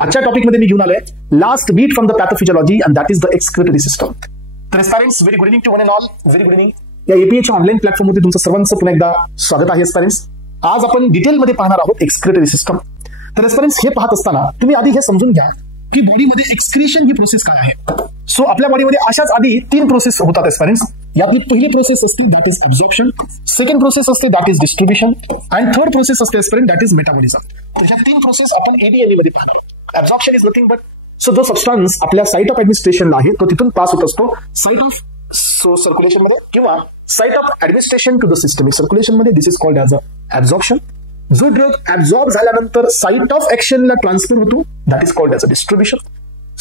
आजच्या टॉपिकमध्ये मी घेऊन आलोय last bit from the pathophysiology and that is the excretory system. तर aspirants, very good evening to one and all. Very good evening. या एपीएच्या online प्लॅटफॉर्ममध्ये तुमचं सर्वांचं पुन्हा एकदा स्वागत आहे एस्पायरंट्स. आज आपण डिटेलमध्ये पाहणार आहोत एक्सक्रिटरी सिस्टम. तर एस्पायरंट्स, हे पाहत असताना तुम्ही आधी हे समजून घ्या की बॉडीमध्ये एक्सक्रिशन ही प्रोसेस काय आहे. सो आपल्या बॉडीमध्ये अशाच आधी 3 प्रोसेस होतात एस्पायरंट्स. यातली पहिली प्रोसेस असते that is absorption, second process असते that is distribution and third process असते एस्पायरंट दॅट इज मेटाबॉलिझम. ह्या 3 प्रोसेस आपण एडीएमई मध्ये पाहणार आहोत. ऍब्झॉर्प्शन इज नथिंग बट जो सबस्टन्स आपल्या साइट ऑफ ऍडमिनिस्ट्रेशनला आहे तो तिथून पास होत असतो साइट ऑफ सर्क्युलेशन मध्ये किंवा site of administration to the systemic circulation मध्ये. This is called as a absorption. जो ड्रग ऍब्झॉर्ब झाल्यानंतर साइट ऑफ ऍक्शनला ट्रान्सफर होतो that is called as a distribution.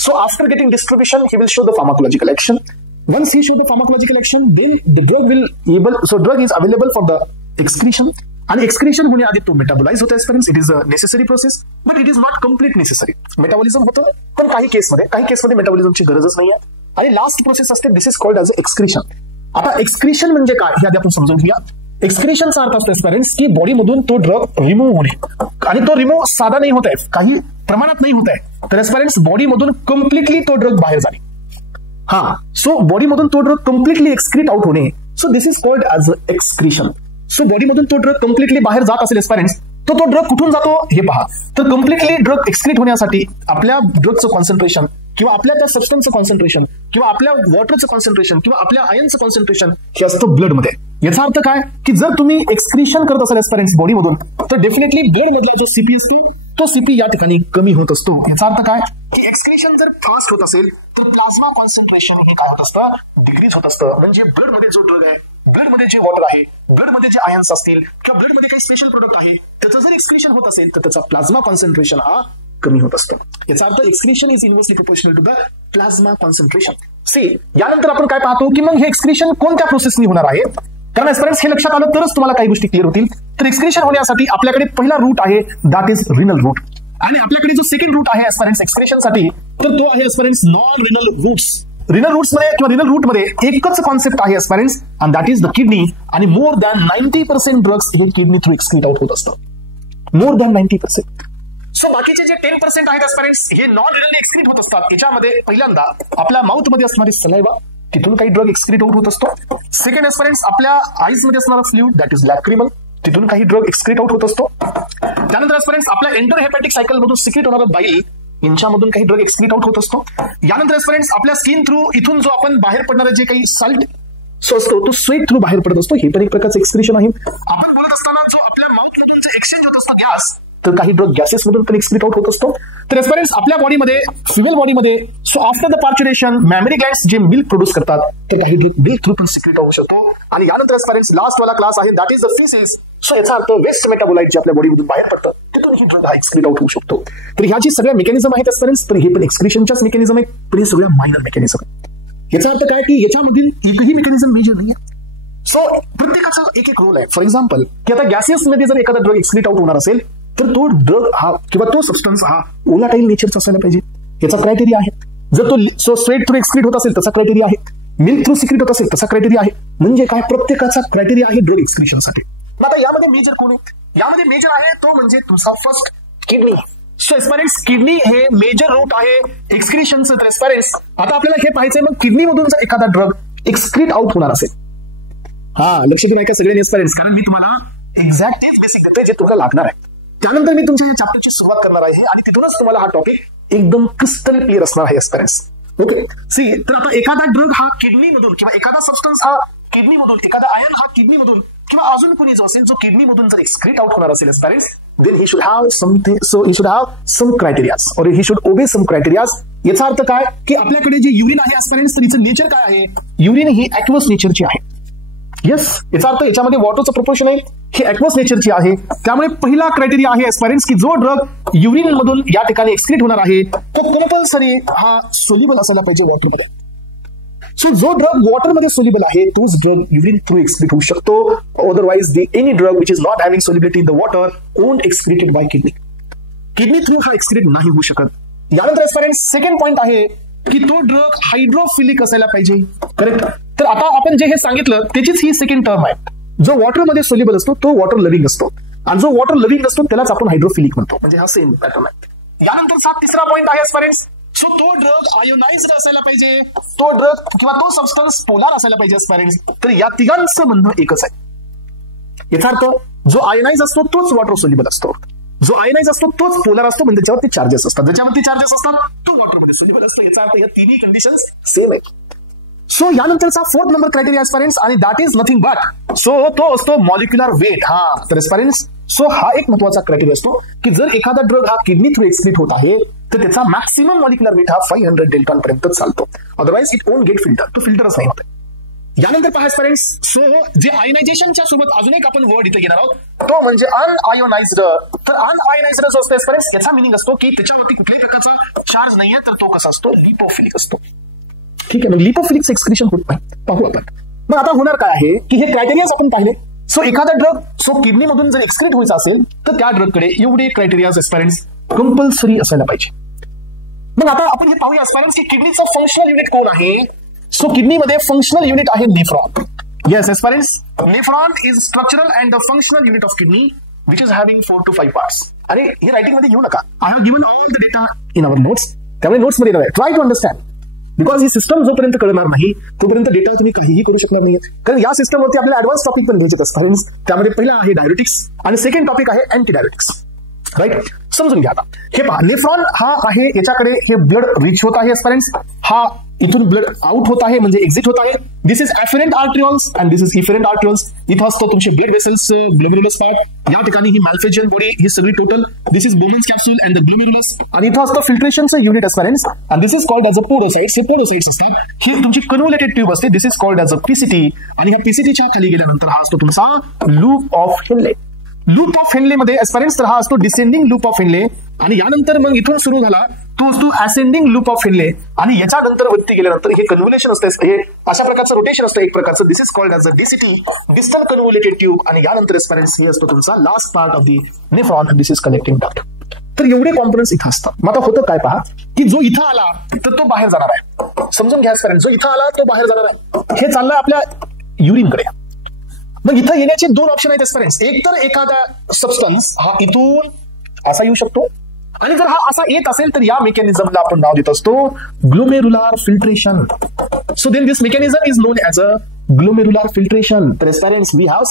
So after getting distribution, he will show the pharmacological action. Once he show the pharmacological action, then the drug will able. So drug is available for the excretion. And excretion होण्याआधी तो metabolise होता है. It is a necessary process, but it is not complete necessary. Metabolism होतं पण काही केसमध्ये मेटाबॉलिझमची गरजच नाहीये. आणि लास्ट प्रोसेस असते this is called as excretion. आता एक्सक्रिशन म्हणजे काय हे आधी आपण समजून घेऊया. एक्सक्रिशनचा अर्थ असतो पेरेंट्स की बॉडीमधून तो ड्रग रिमूव्ह होणे. आणि तो रिमूव्ह साधा नाही होत आहे, काही प्रमाणात नाही होत आहे. तर एस्पायरंट्स बॉडीमधून कम्प्लिटली तो ड्रग बाहेर जाणे. सो बॉडीमधून तो ड्रग कम्प्लिटली एक्सक्रीट आउट होणे. So this is called as excretion. So बॉडीमधून तो ड्रग कम्प्लिटली बाहेर जात असेल एस्पायरंट्स तो ड्रग कुठून जातो हे पहा. तर कम्प्लिटली ड्रग एक्सक्रीट होण्यासाठी आपल्या ड्रगचं कॉन्सन्ट्रेशन किंवा आपल्या त्या सबस्टन्सचं कॉन्सन्ट्रेशन किंवा आपल्या वॉटरचं कॉन्सन्ट्रेशन किंवा आपल्या आयनचं कॉन्सन्ट्रेशन हे असतं ब्लडमध्ये. याचा अर्थ काय की जर तुम्ही एक्सक्रिशन करत असाल एस्पायरंट्स बॉडीमधून तर डेफिनेटली ब्लड मधला जो सीपी असतो तो सीपी या ठिकाणी कमी होत असतो. याचा अर्थ काय की एक्सक्रिशन जर फास्ट होत असेल तर प्लाझ्मा कॉन्सन्ट्रेशन हे काय होत असतं, डिक्रीज होत असतं. म्हणजे ब्लडमध्ये जो ड्रग आहे, ब्लडमध्ये जे वॉटर आहे, ब्लडमध्ये जे आयन्स असतील किंवा ब्लडमध्ये काही स्पेशल प्रोडक्ट आहे त्याचं जर एक्सक्रिशन होत असेल तर त्याचा प्लाझ्मा कॉन्सन्ट्रेशन हा कमी होत असतं. याचा अर्थ excretion is inversely proportional to the plasma concentration. See यानंतर आपण काय पाहतो की मग हे एक्सक्रिशन कोणत्या प्रोसेसनी होणार आहे. कारण एस्पायरंट्स हे लक्षात आलं तरच तुम्हाला काही गोष्टी क्लिअर होतील. तर एक्सक्रिशन होण्यासाठी आपल्याकडे पहिला रूट आहे दॅट इज रिनल रूट. आणि आपल्याकडे जो सेकंड रूट आहे एस्पायरंट्स एक्सक्रिशनसाठी तर तो आहे aspirants non renal routes. Renal routes मध्ये किंवा रिनल रूट मध्ये एकच कॉन्सेप्ट आहे aspirants and that is the kidney. आणि मोर दॅन 90% ड्रग्स हे किडनी थ्रू एक्सक्रीट आउट होत असतं. मोर दॅन 90%. सो बाकीचे जे 10% आहेत एस्पायरंट्स हे नॉन रिनल एक्सक्रीट होत असतात. याच्यामध्ये पहिल्यांदा आपल्या माउथ मध्ये असणारी सलाइवा तिथून काही ड्रग एक्सक्रीट आउट होत असतो. सेकंड एस्पायरंट्स आपल्या आईज मध्ये असणारा फ्लुइड दॅट इज लॅक्रिमल तिथून काही ड्रग एक्सक्रीट आउट होत असतो. त्यानंतर एस्पायरंट्स आपल्या एंटरहेपॅटिक सायकल मधून सिक्रेट होणारा बाईल यांच्यामधून काही ड्रग एक्सक्रीट आउट होत असतो. यानंतर एस्पायरंट्स आपल्या स्किन थ्रू इथून जो आपण बाहेर पडणारे जे काही साल्ट असतो तो स्वेट थ्रू बाहेर पडत असतो. हे पण एक प्रकारचं एक्सक्रिशन आहे. आपण बोलत असताना जो आपल्या माउथमधून एक्सचेंज होत असतो गॅस तर काही ड्रग गॅसेस मधून पण एक्सक्रीट आउट होत असतो. तर एस्पायरंट्स आपल्या बॉडीमध्ये फिमेल बॉडीमध्ये so after the parturition mammary glands जे मिल्क प्रोड्यूस करतात ते काही मिल्क थ्रू पण सिक्रेट होऊ शकतो. आणि यानंतर एस्पायरंट्स लास्ट वाला क्लास आहे दॅट इज द फिसिस. सो याचा अर्थ वेस्ट मेटाबोलाइट जे आपल्या बॉडीमधून बाहेर पडतं तिथून ही ड्रग हा एक्सक्रीट आउट होऊ शकतो. तर ह्या जी सगळ्या मेकॅनिझम आहेत एस्पायरंट्स तर हे पण एक्सक्रिशनच्याच मेकॅनिझम आहेत पण हे सगळ्या मायनर मेकॅनिझम आहेत. याचा अर्थ काय की याच्यामधील एकही मेकॅनिझम मेजर नाही आहे. सो प्रत्येकाचा एक एक रोल आहे. फॉर एक्झाम्पल की आता गॅसेस मध्ये जर एखादा ड्रग एक्सक्रीट आउट होणार असेल तर तो ड्रग हा किंवा तो सबस्टन्स हा ओलाटाईल नेचरचा असायला पाहिजे. याचा क्रायटेरिया आहे. जर तो स्वेट थ्रू एक्सक्रीट होत असेल त्याचा क्रायटेरिया आहे. मिल्क थ्रू सिक्रेट होत असेल त्याचा क्रायटेरिया आहे. म्हणजे काय प्रत्येकाचा क्रायटेरिया आहे ड्रग एक्सक्रिशनसाठी. आता यामध्ये मेजर कोण आहे, यामध्ये मेजर आहे तो म्हणजे तुमचा फर्स्ट किडनी. सो एस्पायरंट्स किडनी हे मेजर रूट आहे एक्सक्रिशनचं. तर एस्पायरंट्स आता आपल्याला हे पाहायचंय मग किडनी मधून जर एखादा ड्रग एक्सक्रीट आउट होणार असेल लक्ष देऊन ऐका सगळ्यांनी एस्पायरंट्स कारण मी तुम्हाला एक्झॅक्ट तेच बेसिक देतोय जे तुम्हाला लागणार आहे. त्यानंतर मी तुमच्या या चॅप्टरची सुरुवात करणार आहे आणि तिथूनच तुम्हाला हा टॉपिक एकदम क्रिस्टल क्लिअर असणार आहे एस्पायरंट्स. ओके सी तर आता एखादा ड्रग हा किडनी मधून किंवा एखादा सबस्टन्स हा किडनी मधून एखादा आयन हा किडनी मधून किंवा अजून कोणी जो असेल जो किडनी मधून जर एक्सक्रीट आउट होणार असेल aspirants then he should have something. So he should have some criterias और ही शुड ओबे सम क्रायटेरियाज. याचा अर्थ काय की आपल्याकडे जे युरिन आहे एस्पायरंट्स तर हिचं नेचर काय आहे. युरिन ही ऍक्वस नेचरची आहे. येस याचा अर्थ याच्यामध्ये वॉटरचं प्रोपोर्शन आहे ही ऍक्वस नेचरची आहे. त्यामुळे पहिला क्रायटेरिया आहे एस्पायरंट्स की जो ड्रग युरिन मधून या ठिकाणी एक्सक्रीट होणार आहे तो कंपल्सरी हा सोल्युबल असायला पाहिजे वॉटरमध्ये. सो जो ड्रग वॉटरमध्ये सोल्युबल आहे तोच ड्रग युरिन थ्रू एक्सक्रीट होऊ शकतो. Otherwise any drug which is not having solubility in the water won't excreted by kidney. Kidney through हा एक्सक्रीट नाही होऊ शकत. यानंतर एस्पायरंट्स सेकंड पॉइंट आहे की तो ड्रग हायड्रोफिलिक असायला पाहिजे. करेक्ट. तर आता आपण जे हे सांगितलं त्याचीच ही सेकंड टर्म आहे. जो वॉटरमध्ये सोल्युबल असतो तो वॉटर लव्हिंग असतो आणि जो वॉटर लव्हिंग असतो त्यालाच आपण हायड्रोफिलिक म्हणतो. म्हणजे हा सेम पॅटर्न आहे. यानंतरचा तिसरा पॉईंट आहे एस्पायरंट्स, सो तो ड्रग आयोनाइज्ड असायला पाहिजे, तो ड्रग किंवा तो सबस्टन्स पोलार असायला पाहिजे एस्पायरंट्स. तर या तिघांचं म्हणणं एकच आहे. याचा अर्थ जो आयोनाइज असतो तोच वॉटर सोल्युबल असतो, जो आयोनाइज असतो तोच पोलर असतो, म्हणजे त्याच्यावरती चार्जेस असतात, ज्याच्यावरती चार्जेस असतात तो वॉटरमध्ये सोल्युबल असतो. याचा अर्थ या तिन्ही कंडिशन्स सेम आहेत. सो यानंतरचा फोर्थ नंबर क्रायटेरिया एस्पायरंट्स, आणि that is nothing but, so तो असतो मॉलिक्युलर वेट. तर एस्पायरंट्स, सो हा एक महत्वाचा क्रायटेरिया असतो की जर एखादा ड्रग हा किडनी थ्रू एक्सक्रीट होत आहे तर त्याचा मॅक्सिमम मॉलिक्युलर वेट हा 500 डेल्टॉन पर्यंत चालतो, अदरवाइज इट ओंट गेट फिल्टर, तो फिल्टरच नाही होत. यानंतर पहा एस्पायरंट्स, सो जे आयोनायझेशनच्या सोबत अजून एक आपण वर्ड इथे घेणार आहोत तो म्हणजे अनआयोनाइज्ड. तर अनआयोनाइज्ड जो असतो एस्पायरंट्स, याचा मिनिंग असतो की त्याच्यावरती कुठल्याही प्रकारचा चार्ज नाहीये, तर तो कसा असतो, लिपोफिलिक असतो. ठीक आहे, मग लिपोफिलिकचं एक्सक्रीशन होत नाही, पाहू आपण. मग आता होणार काय आहे की हे क्रायटेरियाज आपण पाहिले. सो एखादा ड्रग सो किडनी मधून जर एक्सक्रीट व्हायचा असेल तर त्या ड्रगकडे एवढे क्रायटेरियाज एस्पायरंट्स कंपल्सरी असायला पाहिजे. मग आता आपण हे पाहूया एस्पायरंट्स की किडनीचं फंक्शनल युनिट कोण आहे. सो किडनीमध्ये फंक्शनल युनिट आहे nephron. Yes aspirants, nephron is structural and the functional unit of kidney which is having 4 to 5 parts. अरे हे रायटिंग मध्ये घेऊ नका, I have given all the data in our notes, त्यामुळे नोट्स मध्ये try to understand, because ही system जोपर्यंत कळणार नाही तोपर्यंत डेटा तुम्ही काहीही करू शकणार नाही. कारण या सिस्टमवरती आपल्याला ऍडव्हान्स टॉपिक पण घ्यायचे असतात. त्यामध्ये पहिला आहे डायरेटिक्स आणि सेकंड टॉपिक आहे अँटी डायरेटिक्स. राईट, समजून घ्या. आता हे पहा, नेफ्रॉन हा आहे, याच्याकडे हे ब्लड रिच होत आहे एस्पायरंट्स, हा इथून ब्लड आउट होत आहे म्हणजे एक्झिट होत आहे. This is afferent arterioles and this is efferent arterioles. इथं असतो तुमचे ब्लड वेसल्स, ग्लोमेरुलस पार्ट, या ठिकाणी ही मॅल्फेजियन बॉडी, ही सगळी total, this is Bowman's capsule and the glomerulus, आणि इथं असतं फिल्ट्रेशनचं unit aspirants, and this is called as a podocytes. हे पोरोसाइट्स असतात, ही तुमची कन्व्होलेटेड ट्यूब असते, this is called as a PCT, आणि ह्या पीसीटीच्या खाली गेल्यानंतर हा असतो तुमचा loop of Henle. Loop of Henle मध्ये एस्पायरंट्स तर हा असतो डिसेंडिंग लूप ऑफ हेनले, आणि यानंतर मग इथून सुरू झाला तो असतो असेंडिंग लूप ऑफ हेनले, आणि याच्यानंतर वरती गेल्यानंतर हे कन्व्होल्युशन असते, हे अशा प्रकारचं रोटेशन असतं एक प्रकारचं. This is called as a DCT, distal convoluted tube, आणि यानंतर एस्पायरंट्स हे असतो तुमचा last part of the nephron, and this is connecting duct. तर एवढे कॉम्पोनंट्स इथं असतात. मग आता होतं काय पहा की जो इथं आला तर तो बाहेर जाणार आहे. समजून घ्या एस्पायरंट्स, जो इथं आला तो बाहेर जाणार आहे. हे चाललंय आपल्या युरिनकडे. मग इथं येण्याचे दोन ऑप्शन आहेत एस्पायरंट्स, एक तर एखादा सबस्टन्स हा इथून असा येऊ शकतो, आणि जर हा असा येत असेल तर या मेकॅनिझमला आपण नाव देत असतो glomerular filtration. So then this mechanism is known as a glomerular filtration. तर aspirants, we have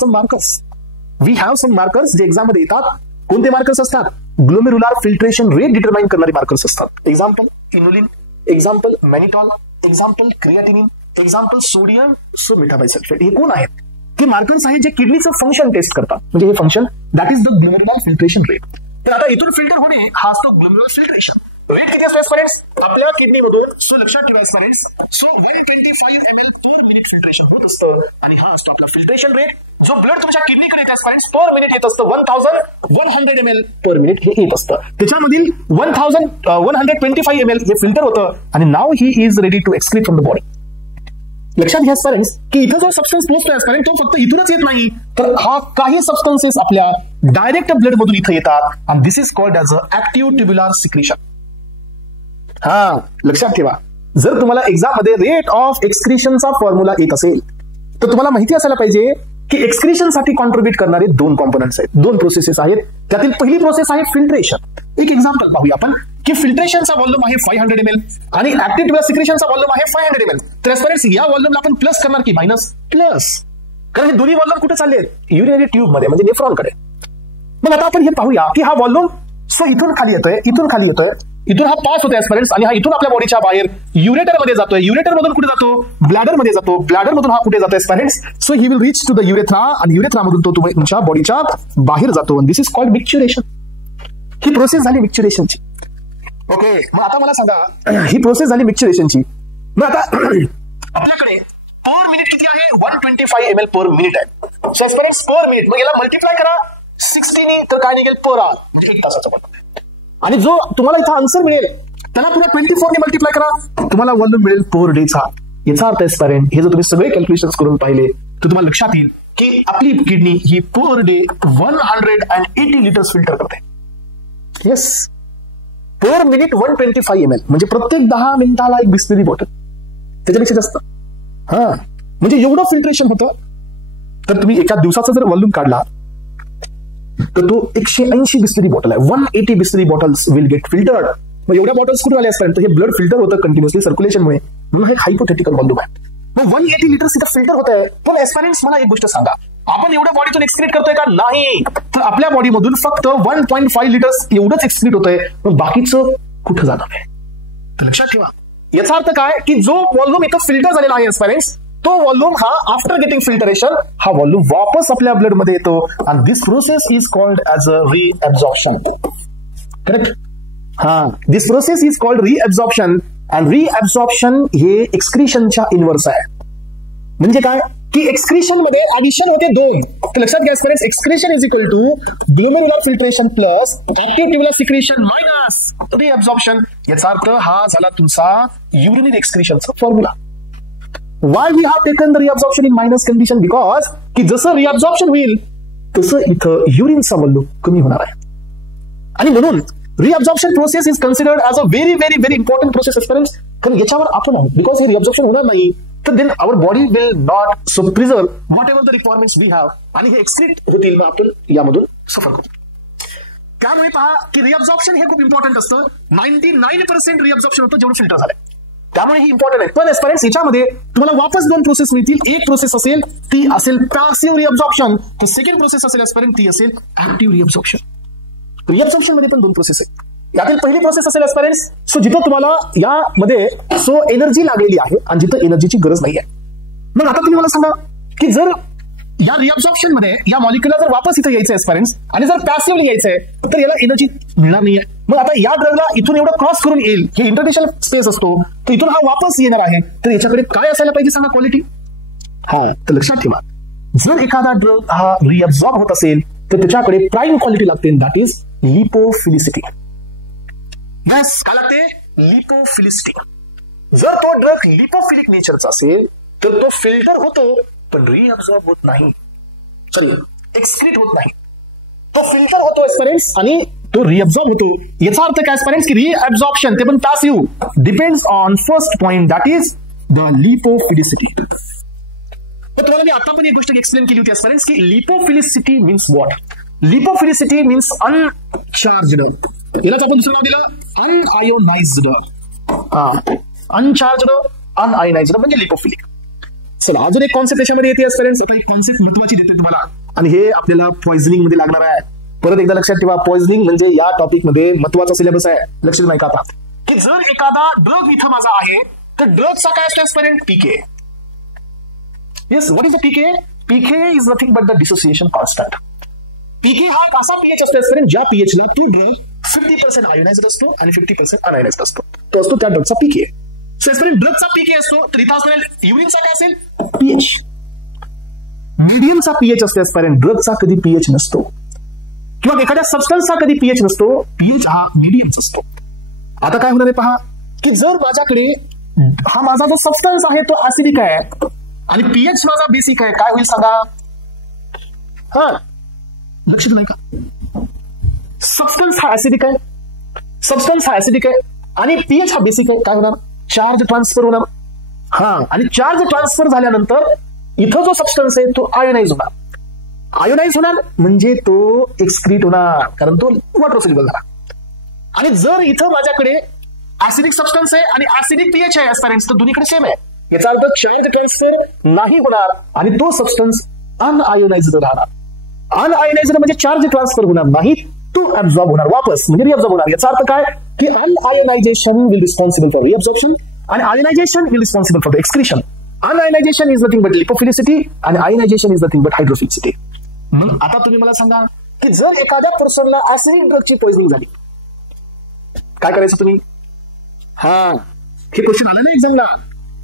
some markers जे एक्झाम मध्ये येतात. कोणते मार्कर्स असतात? ग्लोमेरुलर फिल्ट्रेशन रेट डिटरमाइन करणारे मार्कर्स असतात. Example inulin, example mannitol, example creatinine, example sodium so metabisulphite. हे कोण आहेत? हे मार्कर्स आहेत जे किडनीचं फंक्शन टेस्ट करतात, म्हणजे हे function that is the glomerular filtration rate. तर आता इथून फिल्टर होणे हा असतो ग्लोमेरुलर फिल्ट्रेशन रेट. किती असतो एस्पायरंट्स आपल्या किडनीमधून? सो लक्षात ठेवा aspirants, so 125 ml per minute filtration होत असतं, आणि हा असतो आपला फिल्ट्रेशन रेट. जो ब्लड तुमच्या किडनीकडे येत एस्पायरंट्स पर मिनिट येत असतं 1100 ml पर मिनिट हे येत असतं. त्याच्यामधील 1125 ml हे फिल्टर होतं, आणि now he is ready to excrete from the body. लक्षात घ्या एस्पायरंट्स की इथं जो सबस्टन्स पोहोचतो एस्पायरंट तो फक्त इथूनच येत नाही, तर हा काही सबस्टन्सेस आपल्या डायरेक्ट ब्लड मधून इथं येतात, आणि this is called as a active tubular secretion. हा लक्षात ठेवा, जर तुम्हाला एक्झाम मध्ये रेट ऑफ एक्सक्रिशनचा फॉर्म्युला येत असेल तर तुम्हाला माहिती असायला पाहिजे की एक्सक्रिशन साठी कॉन्ट्रीब्युट करणारे दोन कॉम्पोनंट्स आहेत, दोन प्रोसेसेस आहेत. त्यातील पहिली प्रोसेस आहे फिल्ट्रेशन. एक एक्झाम्पल पाहूया आपण की फिल्ट्रेशनचा व्हॉल्यूम आहे 500 ml आणि ऍक्टिव्ह ट्युब्युलर सिक्रेशनचा व्हॉल्यूम आहे 500 ml. तर एस्पायरंट्स या व्हॉल्यूमला आपण प्लस करणार की मायनस? प्लस, कारण हे दोन्ही व्हॉल्यूम कुठे चालले आहेत? युरिनरी ट्यूब मध्ये, म्हणजे नेफ्रॉनकडे. मग आता आपण हे पाहूया की हा व्हॉल्यूम सो इथून खाली येतोय, इथून खाली येतोय, इथून हा पास होतोय एस्पायरंट्स, आणि हा इथून आपल्या बॉडीच्या बाहेर युरेटर मध्ये जातोय. युरेटर मधून कुठे जातो? ब्लॅडर मध्ये जातो. ब्लॅडर मधून हा कुठे जातो aspirants? So he will reach to the urethra, आणि युरेथ्रा मधून तो तुमच्या बॉडीच्या बाहेर जातो. This is called micturition. ही प्रोसेस झाली मिक्च्युरेशनची. ओके, मग आता मला सांगा, ही प्रोसेस झाली मिक्च्युरेशनची. मग आता आपल्याकडे पर मिनिट किती आहे? 125 ml पर मिनिट आहे. सो एस्पायरंट्स पर मिनिट, मग याला मल्टिप्लाय करा 60 ने, तर काय निघेल? पर आवर, म्हणजे 1 तासाचा पण. आणि जो तुम्हाला इथं आन्सर मिळेल त्याला पुन्हा 24 ने मल्टिप्लाय करा, तुम्हाला व्हॉल्यूम मिळेल पर डेचा. याचा अर्थ एस्पायरंट, हे जर तुम्ही सगळे कॅल्क्युलेशन करून पाहिले तर तुम्हाला लक्षात येईल की आपली किडनी ही पर डे 180 लिटर्स फिल्टर करते. येस, पर मिनिट 125 ml, म्हणजे प्रत्येक 10 मिनिटाला एक बिस्लरी बॉटल, त्याच्यापेक्षा जास्त. हा, म्हणजे एवढं फिल्ट्रेशन होतं. तर तुम्ही एका दिवसाचा जर व्हॉल्यूम काढला तर तो 180 बिस्लरी बॉटल आहे. 180 Bisleri bottles will get filtered. मग एवढ्या बॉटल्स कुठे आले असतात? तर हे ब्लड फिल्टर होतं कंटिन्युअसली सर्क्युलेशनमुळे, म्हणून हे हायपोथेटिकल व्हॉल्यूम आहे. मग 180 लिटर्स इथं फिल्टर होत आहे. पण एस्पायरंट्स मला एक गोष्ट सांगा, आपण एवढ्या बॉडीतून एक्सक्रीट करतोय का? नाही. तर आपल्या बॉडीमधून फक्त 1.5 लिटर्स एवढंच एक्सक्रीट होतंय, मग बाकीचं कुठं जाणार आहे? तर लक्षात ठेवा, याचा अर्थ काय की जो व्हॉल्यूम इथं फिल्टर झालेला आहे एस्पायरंट्स, तो व्हॉल्यूम हा आफ्टर गेटिंग फिल्टरेशन हा व्हॉल्यूम वापस आपल्या ब्लड मध्ये येतो. आणि this process is called as a reabsorption. Correct? हा, this process is called reabsorption. आणि रिअब्झॉर्प्शन हे एक्सक्रिशनच्या इनवर्स आहे. म्हणजे काय की एक्सक्रिशन मध्ये ऍडिशन होते 2. तर लक्षात घ्या students, excretion is equal to glomerular filtration plus active tubular secretion minus reabsorption. याचा अर्थ हा झाला तुमचा युरिनरी एक्सक्रिशनचा formula. Why we have taken the reabsorption in minus condition? Because की जसं रिअब्झॉर्प्शन होईल तसं इथं युरिनचा व्हॉल्यूम कमी होणार आहे. आणि म्हणून reabsorption process is considered as a very very very important process aspirants. कारण याच्यावर आपण आहोत. बिकॉज हे रिअब्झॉर्प्शन होणार नाही तर then our body will not so preserve whatever the requirements we have, आणि हे एक्सक्रीट होतील, मग आपण यामधून सफर करू. त्यामुळे पहा की रिअब्झॉर्प्शन हे खूप इम्पॉर्टंट असतं. 99% रिअब्झॉर्प्शन होतं जेवढं फिल्टर झालंय, त्यामुळे ही इम्पॉर्टंट आहे. पण एस्पिरंट्स याच्यामध्ये तुम्हाला वापस 2 प्रोसेस मिळतील. एक प्रोसेस असेल ती असेल पॅसिव्ह रिअब्झॉर्प्शन, तर सेकंड प्रोसेस असेल एस्पिरंट ती असेल ऍक्टिव्ह रिअब्झॉर्प्शन. रिअब्झॉर्प्शन मध्ये पण 2 प्रोसेस आहेत. यातील पहिली प्रोसेस असेल एस्पिरंट्स सो जिथं तुम्हाला यामध्ये सो एनर्जी लागलेली आहे आणि जिथं एनर्जीची गरज नाही आहे. मग आता तुम्ही मला सांगा की जर या रिअब्झॉर्प्शन मध्ये या मॉलिक्युलला जर वापस इथं यायचं एस्पिरंट्स आणि जर पॅसिव्हली यायचंय तर याला एनर्जी मिळणार नाहीये. मग आता या ड्रगला इथून एवढं क्रॉस करून येईल, हे इंटरनेशनल स्पेस असतो, तर इथून हा वापस येणार आहे, तर याच्याकडे काय असायला पाहिजे सांगा? क्वालिटी. हा, तर लक्षात ठेवा, जर एखादा ड्रग हा रिअब्झॉर्ब होत असेल तर त्याच्याकडे प्राईम क्वालिटी लागते, दॅट इज लिपोफिलिसिटी. यस, काय लागते? लिपोफिलिसिटी. जर तो ड्रग लिपोफिलिक नेचरचा असेल तर तो फिल्टर होतो पण रिअब्झॉर्ब होत नाही, सॉरी एक्सक्रीट होत नाही. तो फिल्टर होतो एस्पिरंट्स आणि तो रिअब्झॉर्ब होतो. याचा अर्थ काय एस्पिरंट्स की रिअब्झॉर्प्शन ते पण passive depends on first point, that is the lipophilicity. तर तुम्हाला मी आता पण एक गोष्ट एक्सप्लेन केली होती एस्पिरंट्स की lipophilicity means what? Lipophilicity means uncharged. यालाच आपण दुसरं नाव दिलं अनआयोनाइज्ड. अनचार्जड अनआयोनाइज्ड म्हणजे लिपोफिलिक. चला, अजून एक कॉन्सेप्ट याच्यामध्ये येते एस्पिरंट्स. आता एक कॉन्सेप्ट महत्वाची देते तुम्हाला, आणि हे आपल्याला पॉइझनिंग मध्ये लागणार आहे. परत एकदा लक्षात ठेवा, पॉइझनिंग म्हणजे या टॉपिक मध्ये महत्वाचा सिलेबस आहे. लक्षात नाही का आता की जर एखादा ड्रग इथं माझा आहे तर ड्रगचा काय असतो aspirant? PK. Yes, what is the pK? PK is nothing but the dissociation constant. PK हा एक असा पीएच असतो एस्पिरंट ज्या पीएचला तो ड्रग 50% आयोनाइज्ड असतो आणि 50% अनआयोनाइज्ड असतो. तो असतो त्या ड्रगचा पीके. सो एस्पिरंट ड्रगचा पीके असतो, तर इथं असणार युरिनचा काय असेल? पीएच. मीडियमचा पीएच असतो एस्पिरंट, ड्रगचा कधी पीएच नसतो, किंवा एखाद्या सबस्टन्सचा कधी पीएच नसतो. पीएच हा मीडियमचा असतो. आता काय होणार आहे पहा की जर माझ्याकडे हा माझा जो सबस्टन्स आहे तो ऍसिडिक आहे आणि पीएच माझा बेसिक आहे, काय होईल सांगा? हा, लक्षात नाही का? सबस्टन्स हा ऍसिडिक आहे, सबस्टन्स हा ऍसिडिक आहे आणि पीएच हा बेसिक आहे, काय होणार? चार्ज ट्रान्सफर होणार. हा, आणि चार्ज ट्रान्सफर झाल्यानंतर इथं जो सबस्टन्स आहे तो आयोनाइज होणार. आयोनाइज होणार म्हणजे तो एक्सक्रीट होणार, कारण तो वॉटर सोल्युबल झाला. आणि जर इथं माझ्याकडे ऍसिडिक सबस्टन्स आहे आणि ऍसिडिक पीएच आहे एस्पिरंट्स, तर दोन्हीकडे सेम आहे. याचा अर्थ चार्ज ट्रान्सफर नाही होणार आणि तो सबस्टन्स अनआयोनाइज्ड राहणार. अनआयोनाइज्ड म्हणजे चार्ज ट्रान्सफर होणार नाही, तो ऍब्झॉर्ब होणार वापस, म्हणजे रिअब्झॉर्ब होणार. याचा अर्थ काय की unionisation will responsible for reabsorption आणि ionisation will responsible for the excretion. Unionisation is nothing but lipophilicity आणि ionisation is nothing but hydrophilicity. मग आता तुम्ही मला सांगा की जर एखाद्या पर्सनला ऍसिडिक ड्रगची पॉइझनिंग झाली, काय करायचं तुम्ही? हा, हे क्वेश्चन आलं ना एक्झामला.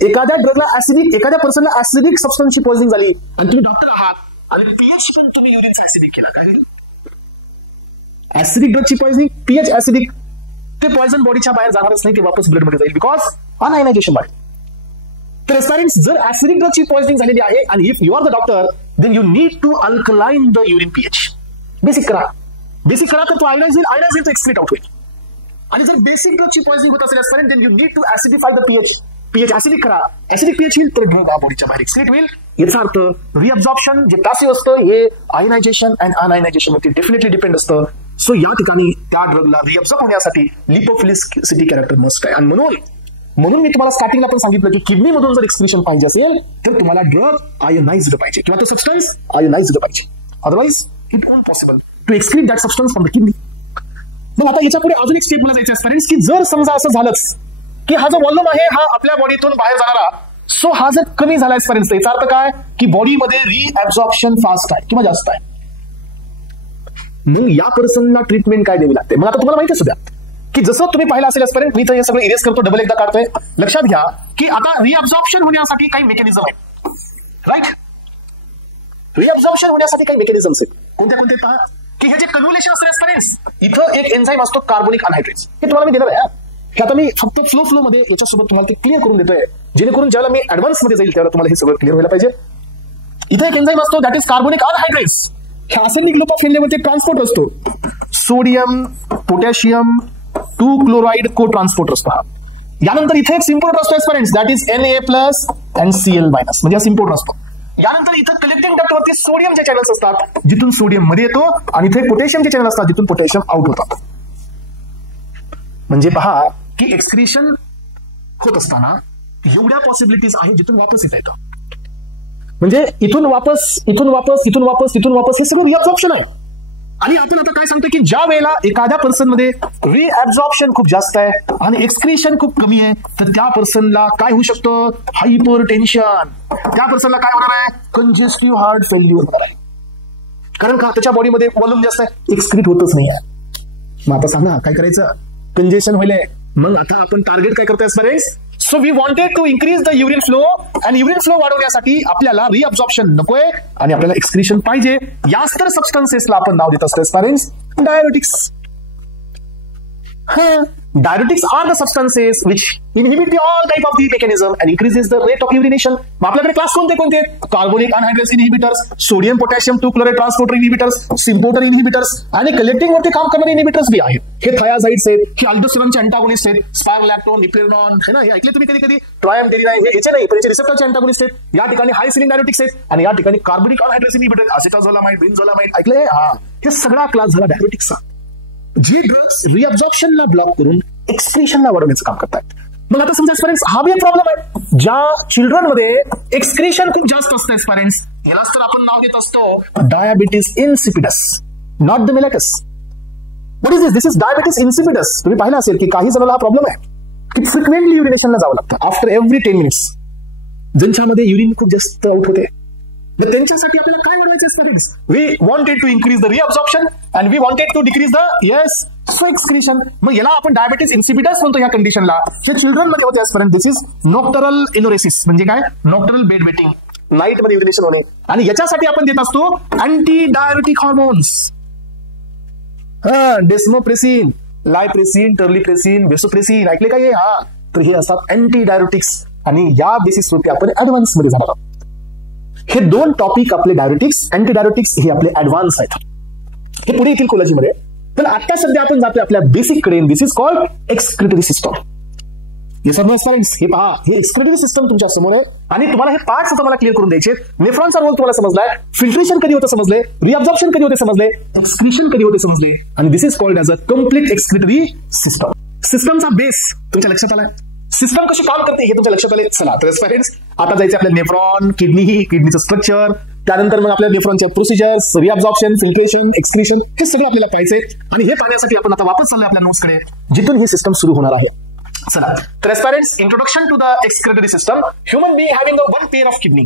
एखाद्या ड्रगला ऍसिडिक, एखाद्या पर्सनला ऍसिडिक सबस्टन्सची पॉइझनिंग झाली आणि तुम्ही डॉक्टर आहात आणि पीएच पण तुम्ही युरिन ऍसिडिक केला, काय होईल? ऍसिडिक ड्रगची पॉइझनिंग, पीएच ऍसिडिक, ते पॉइझन बॉडीच्या बाहेर जाणारच नाही, ते वापस ब्लड मध्ये जाईल बिकॉज अनआयोनायझेशन बाय. तर एस्पिरंट्स, जर ऍसिडिक ड्रगची पॉइझनिंग झालेली आहे आणि if you are the doctor then you need to alkaline the urine pH. Basic करा, बेसिक करा, तर तो आयोनाइज होईल तो एक्सक्रीट आउट होईल. आणि जर बेसिक ड्रगची पॉइझनिंग होत असेल aspirant then you need to acidify the pH. PH acidic करा, ऍसिडिक पीएच येईल तर ड्रग हा बॉडीच्या बाहेर एक्सक्रीट होईल. याचा अर्थ रिअब्झॉर्प्शन जे पॅसिव्ह असतं हे आयनायझेशन अँड अनआयनायझेशन वरती डेफिनेटली डिपेंड असतं. सो या ठिकाणी त्या ड्रगला रिअब्झॉर्ब होण्यासाठी लिपोफिलिसिटी कॅरेक्टर मस्ट आहे. आणि म्हणून मी तुम्हाला स्टार्टिंगला पण सांगितलं की किडनी मधून जर एक्सक्रीशन पाहिजे असेल तर तुम्हाला ड्रग आयोनाइज्ड पाहिजे किंवा तो सबस्टन्स आयोनाइज्ड पाहिजे. Otherwise it won't possible to excrete that substance from the kidney. मग आता याच्या पुढे अजून एक स्टेप मला जायचं आहे की जर समजा असं झालंच की हा जो व्हॉल्यूम आहे हा आपल्या बॉडीतून बाहेर जाणारा सो हा जर कमी झाला पर्यंत याचा अर्थ काय की बॉडीमध्ये रिअब्झॉर्प्शन फास्ट आहे किंवा जास्त आहे. मग या पर्सनला ट्रीटमेंट काय द्यावी लागते. मग आता तुम्हाला माहिती असू द्या की जसं तुम्ही पाहिलं असेल आजपर्यंत मी तर हे सगळं इरेज करतो डबल एकदा काढतोय. लक्षात घ्या की आता रिअब्झॉर्प्शन होण्यासाठी काही मेकॅनिझम आहेत. राईट, रिअब्झॉर्प्शन होण्यासाठी काही मेकॅनिझम्स आहेत. कोणते पहा की हे जे कन्व्होल्युशन असतं इथं एक एन्झाईम असतो कार्बोनिक अनहायड्रेट्स. हे तुम्हाला मी दिलं आहे. आता मी फक्त फ्लो मध्ये याच्यासोबत तुम्हाला ते क्लिअर करून देतोय जेणेकरून ज्याला मी ऍडव्हान्स मध्ये जाईल त्यावेळेला तुम्हाला हे सगळं क्लिअर व्हायला पाहिजे. इथे एक एन्झाईम असतो दॅट इज कार्बोनिक अनहायड्रेट्स. हे असेंडिक ग्रुप ऑफ एनलेवरती ट्रान्सपोर्ट असतो. Sodium potassium 2 chloride co transporter असतो हा. यानंतर इथे एक सिम्पोर्टर असतो aspirants that is Na+ and Cl- म्हणजे हा सिम्पोर्टर असतो. यानंतर इथं कलेक्टिंग डक्टवरती सोडियमचे चॅनल्स असतात जिथून सोडियम मध्ये येतो आणि इथे पोटॅशियमचे चॅनल असतात जिथून पोटॅशियम आउट होतात. म्हणजे पहा की एक्सक्रीशन होत असताना एवढ्या पॉसिबिलिटीज आहेत जिथून वापस येता येतं. म्हणजे इथून वापस हे सगळं रिअब्झॉर्प्शन आहे. आणि आपण आता काय सांगतो की ज्या वेळेला एखाद्या पर्सन मध्ये रिअब्झॉर्प्शन खूप जास्त आहे आणि एक्सक्रीशन खूप कमी आहे तर त्या पर्सनला काय होऊ शकतं हायपर टेन्शन. त्या पर्सनला काय होणार आहे कंजेस्टिव्ह हार्ट फेल्युअर होणार आहे. कारण का त्याच्या बॉडीमध्ये व्हॉल्यूम जास्त आहे एक्सक्रीट होतच नाही आहे. मग आता सांगा काय करायचं कंजेशन व्हायलंय. मग आता आपण टार्गेट काय करतोय aspirants. So we wanted to increase the urine flow आणि युरिन फ्लो वाढवण्यासाठी आपल्याला रिअब्झॉर्प्शन नकोय आणि आपल्याला एक्सक्रीशन पाहिजे. याच तर सबस्टन्सेसला आपण नाव देत असतो स्पेरेंट्स diuretics. Diuretics are the substances which inhibit all type of the mechanism and increases the rate of urination. मग आपल्याकडे क्लास कोणते carbonic anhydrates inhibitors, sodium potassium 2 chloride transporter inhibitors, symporter inhibitors आणि कलेक्टिंग वरती काम करणारे इनहिबिटर्स बी आहेत. हे थायाझाइड्स आहेत, हे अल्डोस्टेरॉनचे अँटागोनिस्ट आहेत, स्पायरलॅक्टोन, डिप्लेनॉन है ना, हे ऐकले तुम्ही कधी ट्रायमटेरिनाइन. हे याचे नाही पण याचे रिसेप्टरचे अँटागोनिस्ट आहेत. या ठिकाणी हाय सिलिंग डायरेटिक्स आहेत आणि या ठिकाणी कार्बोनिक अनहायड्रेट्स इनहिबिटर असेटाझोलामाइड, बेंझोलामाइड ऐकले. हे सगळा क्लास झाला डायरेटिक्सचा. जे ड्रग्स रिअब्झॉर्प्शनला ब्लॉक करून एक्सक्रीशनला वाढवण्याचं काम करतात. मग आता समजा स्पेरेंट्स हा बी एक प्रॉब्लेम आहे. ज्या चिल्ड्रन मध्ये एक्सक्रीशन खूप जास्त असतं स्पेरेंट्स यालाच तर आपण नाव देत असतो diabetes insipidus, not the mellitus. What is this? This is diabetes insipidus. तुम्ही पाहिलं असेल की काही जणांना हा प्रॉब्लेम आहे की फ्रिक्वेंटली युरिनेशनला जावं लागतं आफ्टर एव्हरी 10 मिनिट्स. ज्यांच्यामध्ये युरिन खूप जास्त आउट होते मग त्यांच्यासाठी आपल्याला काय वाढवायचं aspirants. We wanted to increase the reabsorption and we wanted to decrease the so excretion. मग याला आपण डायबिटीस इन्सिपिडस म्हणतो. या कंडिशनला जे चिल्ड्रन मध्ये होते आजपर्यंत दिस इज नॉक्टरल एनोरेसिस. म्हणजे काय नॉक्टरल बेड वेटिंग, नाईट मध्ये युरिनेशन होणे. आणि याच्यासाठी आपण देत असतो anti diuretic hormones. Desmopressin, lypressin, terlipressin, vasopressin ऐकले काय. हा तर हे असतात अँटी डायरेटिक्स आणि या बेसिसवरती आपण ऍडव्हान्स मध्ये जाणार आहोत. हे दोन टॉपिक आपले डायरेटिक्स अँटी डायरेटिक्स हे आपले ऍडव्हान्स आहेत. हे पुढे येतील कॉलेजमध्ये. पण आता सध्या आपण जातोय आपल्या बेसिक कडे. दिस इज कॉल्ड एक्सक्रिटरी सिस्टम. हे सर्व स्टुडंट्स हे पहा हे एक्सक्रिटरी सिस्टम तुमच्या समोर आहे आणि तुम्हाला हे पार्ट्स आता मला क्लिअर करून द्यायचे. नेफ्रॉनचा रोल तुम्हाला समजलाय, फिल्ट्रेशन कधी होतं समजले, रिअब्झॉर्प्शन कधी होते समजले, एक्सक्रीशन कधी होते समजले आणि this is called as a complete excretory system. सिस्टमचा बेस तुमच्या लक्षात आलाय. सिस्टम कशी काम करते हे तुमच्या लक्षात आले. चला तर पेरेंट्स आता जायचे आपल्या नेफ्रॉन, किडनीचं स्ट्रक्चर, त्यानंतर मग आपल्या नेफ्रॉनच्या प्रोसिजर्स, रिअब्झॉर्प्शन, फिल्ट्रेशन, एक्सक्रीशन हे सगळं आपल्याला पाहायचे. आणि हे पाहण्यासाठी आपण आता वापस चाललोय आपल्या नोट्सकडे जिथून हे सिस्टम सुरू होणार आहे. चला तर aspirants introduction to the excretory system. Human being having one pair of kidney.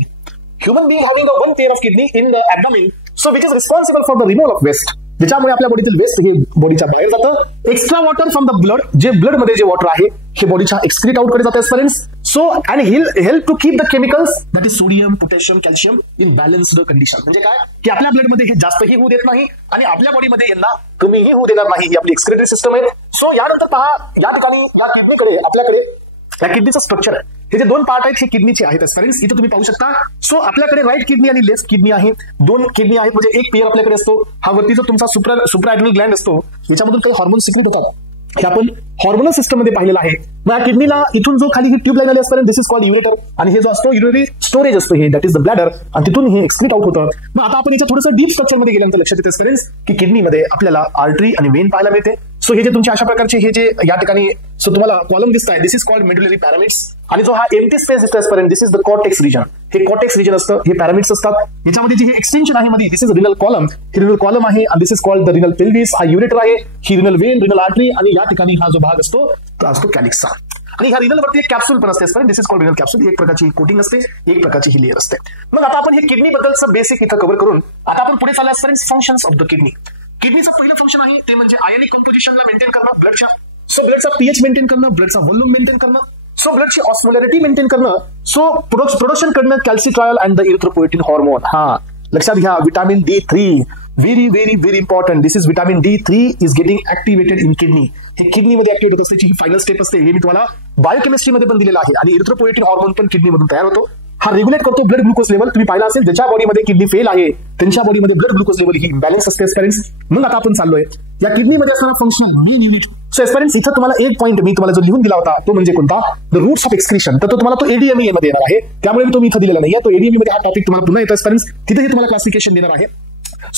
Human being having one pair of kidney in the abdomen so which is responsible for the removal of waste. ज्याच्यामुळे आपल्या बॉडीतील waste हे बॉडीच्या बाहेर जातं. Extra water from the blood, जे blood मध्ये जे वॉटर आहे हे बॉडीच्या एक्सक्रीट आउट कडे जाते aspirants. So and help to keep the chemicals that is sodium, potassium, calcium in balanced condition. म्हणजे काय की आपल्या ब्लड मध्ये हे जास्तही होऊ देत नाही आणि आपल्या बॉडीमध्ये यांना कमीही होऊ देणार नाही. ही आपली एक्सक्रिटरी सिस्टम आहे. सो यानंतर पहा या ठिकाणी या किडनीकडे आपल्याकडे या किडनीचं स्ट्रक्चर आहे. हे जे दोन पार्ट आहेत हे किडनीचे आहेत स्पेरेंट्स. इथं तुम्ही पाहू शकता. सो आपल्याकडे राईट किडनी आणि लेफ्ट किडनी आहे. दोन किडनी आहेत म्हणजे एक पेअर आपल्याकडे असतो. हा वरती जो तुमचा सुप्राएड्रिनल ग्लँड असतो याच्यामधून काही हॉर्मोन सिक्रेट होतात. हे आपण हॉर्मोनल सिस्टम मध्ये पाहिलेलं आहे. मग या किडनीला इथून जो खाली ही ट्यूब लाईन आली असपर्यंत दिस इज कॉल्ड युरेटर, आणि हे जो असतो युरिनरी स्टोरेज असतो हे दॅट इज द ब्लॅडर, आणि तिथून हे एक्सक्रीट आउट होतं. मग आता आपण याच्या थोडंसं डीप स्ट्रक्चर मध्ये गेल्यानंतर लक्षात येते फ्रेंड्स की किडनीमध्ये आपल्याला आर्टरी आणि वेन पाहायला मिळते. सो हे जे तुमच्या अशा प्रकारचे हे जे या ठिकाणी सो तुम्हाला कॉलम दिसत आहे दिस इज कॉल्ड मेडुलरी पॅरामिड्स, आणि जो हा एम्प्टी स्पेस दिसतो पर्यंत दिस इज द कॉर्टेक्स रिजन. हे कॉर्टेक्स रिजन असतं, हे पॅरामिड्स असतात. याच्यामध्ये जे हे एक्सटेन्शन आहे मध्ये दिस इज रिनल कॉलम, हे रिनल कॉलम आहे, आणि this is called the renal pelvis. हा युरेटर आहे, ही रिनल वेन, रिनल आर्टरी, आणि या ठिकाणी हा जो भाग असतो तो असतो कॅलिक्सचा. आणि ह्या रिनल वरती एक कॅप्सूल पण असते, this is called renal capsule. एक प्रकारची कोटिंग असते, एक प्रकारची ही लेअर असते. मग आता आपण हे किडनी बद्दलचं बेसिक इथं कव्हर करून आता आपण पुढे चालले असताना फंक्शन्स ऑफ द किडनी. किडनीचं पहिलं फंक्शन आहे ते म्हणजे आयनिक कंपोजिशनला मेंटेन करणं ब्लडच्या. सो ब्लडचा पीएच मेंटेन करणं, ब्लडचा व्हॉल्यूम मेंटेन करणं, सो ब्लडची ऑस्मोलॅरिटी मेंटेन करणं, सो प्रोडक्शन करणं कॅल्सिट्रॉयल अँड द इरिथ्रोपोएटिन हॉर्मोन. हा लक्षात घ्या, vitamin D3 very very very important. This is vitamin D3 is getting activated in kidney. हे किडनीमध्ये ऍक्टिव्हेट होत असते, ही फायनल स्टेप असते. हे मी तुम्हाला बायोकेमिस्ट्रीमध्ये पण दिलेलं आहे. आणि इरिथ्रोपोएटिन हॉर्मोन पण किडनीमधून तयार होतो. हा रेग्युलेट करतो ब्लड ग्लुकोज लेवल. तुम्ही पाहिला असेल ज्याच्या बॉडीमध्ये किडनी फेल आहे त्यांच्या बॉडीमध्ये ब्लड ग्लुकोज लेवल ही इम्बॅलन्स असते एस्पेरेंट्स. मग आता आपण चाललोय या किडनीमध्ये असणारा functional main unit. So aspirants इथं तुम्हाला एक पॉईंट मी तुम्हाला जो लिहून दिला होता तो म्हणजे कोणता, द रूट्स ऑफ एक्सक्रीशन. तर तुम्हाला तो एडीएमई मध्ये येणार आहे, त्यामुळे मी तो इथं दिलेला नाही. तो एडीएमई मध्ये हा टॉपिक तुम्हाला पुन्हा येतो एस्पेरेंट्स, तिथे तुम्हाला क्लासिफिकेशन देणार आहे.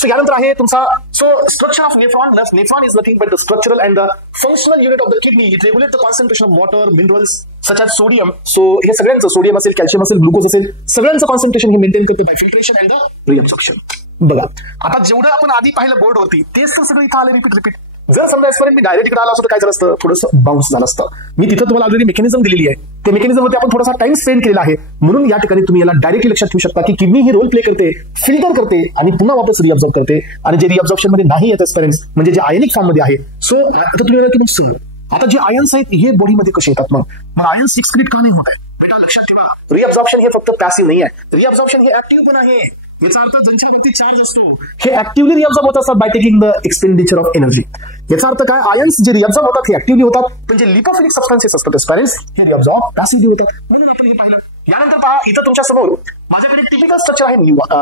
सो यानंतर आहे तुमचा so structure of nephron. Nephron is nothing but the structural and the functional unit of the kidney. It regulate the concentration of water, minerals such as sodium. So हे सगळ्यांचं sodium असेल, calcium असेल, glucose असेल, सगळ्यांचं concentration हे maintain करतं bye filtration and the रिअब्सॉर्प्शन. बघा आता जेवढं आपण आधी पाहिलं बोर्डवरती तेच सगळं इथं आलं रिपीट. जर समजा आजपर्यंत मी डायरेक्ट इकडे आला असतो तर काय झालं असतं, थोडंसं बाउन्स झालं असतं. मी तिथं तुम्हाला ऑलरेडी मेकॅनिझम दिलेली आहे, त्या मेकॅनिझमवरती आपण थोडासा टाइम स्पेंड केलेला आहे. म्हणून या ठिकाणी तुम्ही याला डायरेक्टली लक्षात ठेवू शकता की किडनी ही रोल प्ले करते, फिल्टर करते आणि पुन्हा वापस रिअब्झॉर्ब करते. आणि जे रिअब्झॉर्प्शन मध्ये नाही येत एस्पेरेंट्स म्हणजे जे आयनिक फॉर्म मध्ये आहे. सो आता तुम्ही म्हणाल की मग सर आता जे आयन्स आहेत हे बॉडीमध्ये कसे येतात, मग आयन्स एक्सक्रीट का नाही होत आहे? बेटा लक्षात ठेवा, रिअब्झॉर्प्शन हे फक्त पॅसिव्ह नाही आहे, रिअब्झॉर्प्शन हे ऍक्टिव्ह पण आहे. याचा अर्थ ज्यांच्यावरती चार्ज असतो हे ऍक्टिव्हली रिअब्झॉर्ब होत असतात by taking the expenditure of energy. याचा अर्थ काय, आयन्स जे रिअब्झॉर्ब होतात हे ऍक्टिव्हली होतात, पण जे लिपोफिलिक सबस्टन्सेस असतात एस्पेरेंट्स हे रिअब्झॉर्ब पॅसिव्हली होतात. म्हणून आपण हे पाहिलं. यानंतर पहा इथं तुमच्या समोर माझ्याकडे टिपिकल स्ट्रक्चर आहे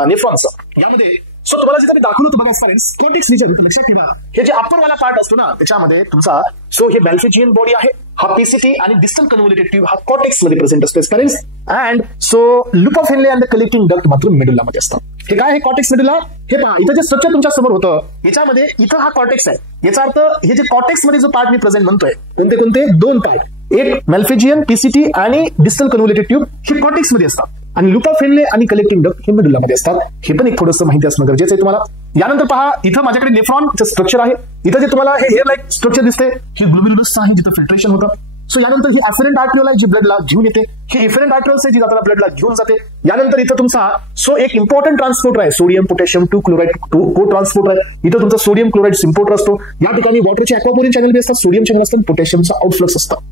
नेफ्रॉनचं. यामध्ये सो तुम्हाला जिथं मी दाखवलं होतं बघा एस्पेरेंट्स कॉर्टेक्स रिजन. लक्षात ठेवा हे जे अप्पर वाला पार्ट असतो ना त्याच्यामध्ये तुमचा सो हे मॅल्फिजियन बॉडी आहे, हा पीसीटी आणि डिस्टल कन्व्होल्युटेड ट्यूब हा कॉर्टेक्स मध्ये प्रेझेंट असतो aspirants. And so loop of Henle and the collecting duct मात्र मेडुला मध्ये असतं. हे काय आहे कॉर्टेक्स मेडुला, हे पहा इथं जे स्ट्रक्चर तुमच्या समोर होतं याच्यामध्ये इथं हा कॉर्टेक्स आहे. याचा अर्थ हे जे कॉर्टेक्स मध्ये जो पार्ट मी प्रेझेंट म्हणतोय कोणते कोणते दोन पार्ट, एक मॅल्फिजियन पीसीटी आणि डिस्टल कन्व्होल्युटेड ट्यूब हे कॉर्टेक्स मध्ये असतात, आणि लूप ऑफ हेनले आणि कलेक्टिंग डक्ट हे मेडुला मध्ये असतात. हे पण एक थोडंसं माहिती असणं गरजेचं आहे तुम्हाला. यानंतर पहा इथं माझ्याकडे नेफ्रॉनचं स्ट्रक्चर आहे. इथं जे तुम्हाला हे हेअर लाईक स्ट्रक्चर दिसते हे ग्लोमेरुलस आहे जिथं फिल्ट्रेशन होतं. सो यानंतर ही एफरंट आर्ट्रिओल आहे जी ब्लडला घेऊन येते, हे एफरंट आर्ट्रिओल्स आहे जी जाताना ब्लडला घेऊन जाते. यानंतर इथं तुमचा सो एक इम्पॉर्टंट ट्रान्सपोर्टर आहे sodium potassium 2 chloride co transporter आहे. इथं तुमचा सोडियम क्लोराइड सिम्पोर्टर असतो. या ठिकाणी वॉटरचे अक्वापोरिन चॅनल बी असतात, सोडियम चॅनल असतात, पोटॅशियमचा आउटफ्लक्स असतं.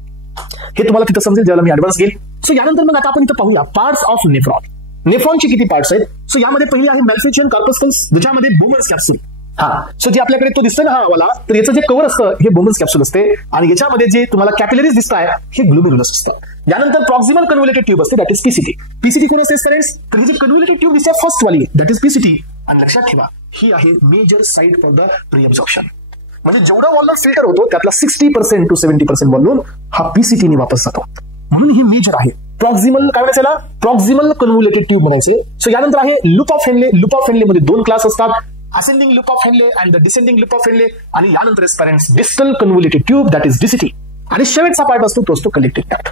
हे तुम्हाला तिथं समजेल ज्याला मी ऍडव्हान्स घेईल. सो यानंतर मग आता आपण इथं पाहूया पार्ट्स ऑफ नेफ्रॉन. नेफ्रॉनचे किती पार्ट्स आहेत. सो यामध्ये पहिली आहे मॅल्फिजियन कॉर्पस्कल्स ज्याच्यामध्ये बोमन्स कॅप्सूल. हा सो जे आपल्याकडे तो दिसतोय ना हा वाला, तर याचं जे कव्हर असतं हे बोमन्स कॅप्सूल असते, आणि याच्यामध्ये जे तुम्हाला कॅपिलरीज दिसत आहे हे ग्लोमेरुलस असतं. यानंतर प्रॉक्सिमल कन्व्होल्युटेड ट्यूब असते दॅट इज पीसीटी. पीसीटी कोण असते फ्रेंड्स, तर ही जी कन्व्होल्युटेड ट्यूब दिसते फर्स्ट वाली दॅट इज पीसीटी. आणि लक्षात ठेवा ही आहे मेजर साइट फॉर द रिअब्सॉर्प्शन. म्हणजे जेवढा वॉल्यूम फिल्टर होतो त्यातला 60% to 70% वॉल्यूम हा पीसीटीने वापस जातो. म्हणून हे मेजर आहे. प्रॉक्सिमल काय म्हणायचं, प्रॉक्सिमल कन्व्होल्युटेड ट्यूब म्हणायचे. सो यानंतर आहे loop of Henle. Loop of Henle मध्ये दोन क्लास असतात, ascending loop of Henle and the descending loop of Henle. आणि यानंतर aspirants distal convoluted tube that is DCT. आणि शेवटचा पार्ट असतो तो असतो कलेक्टिंग डक्ट.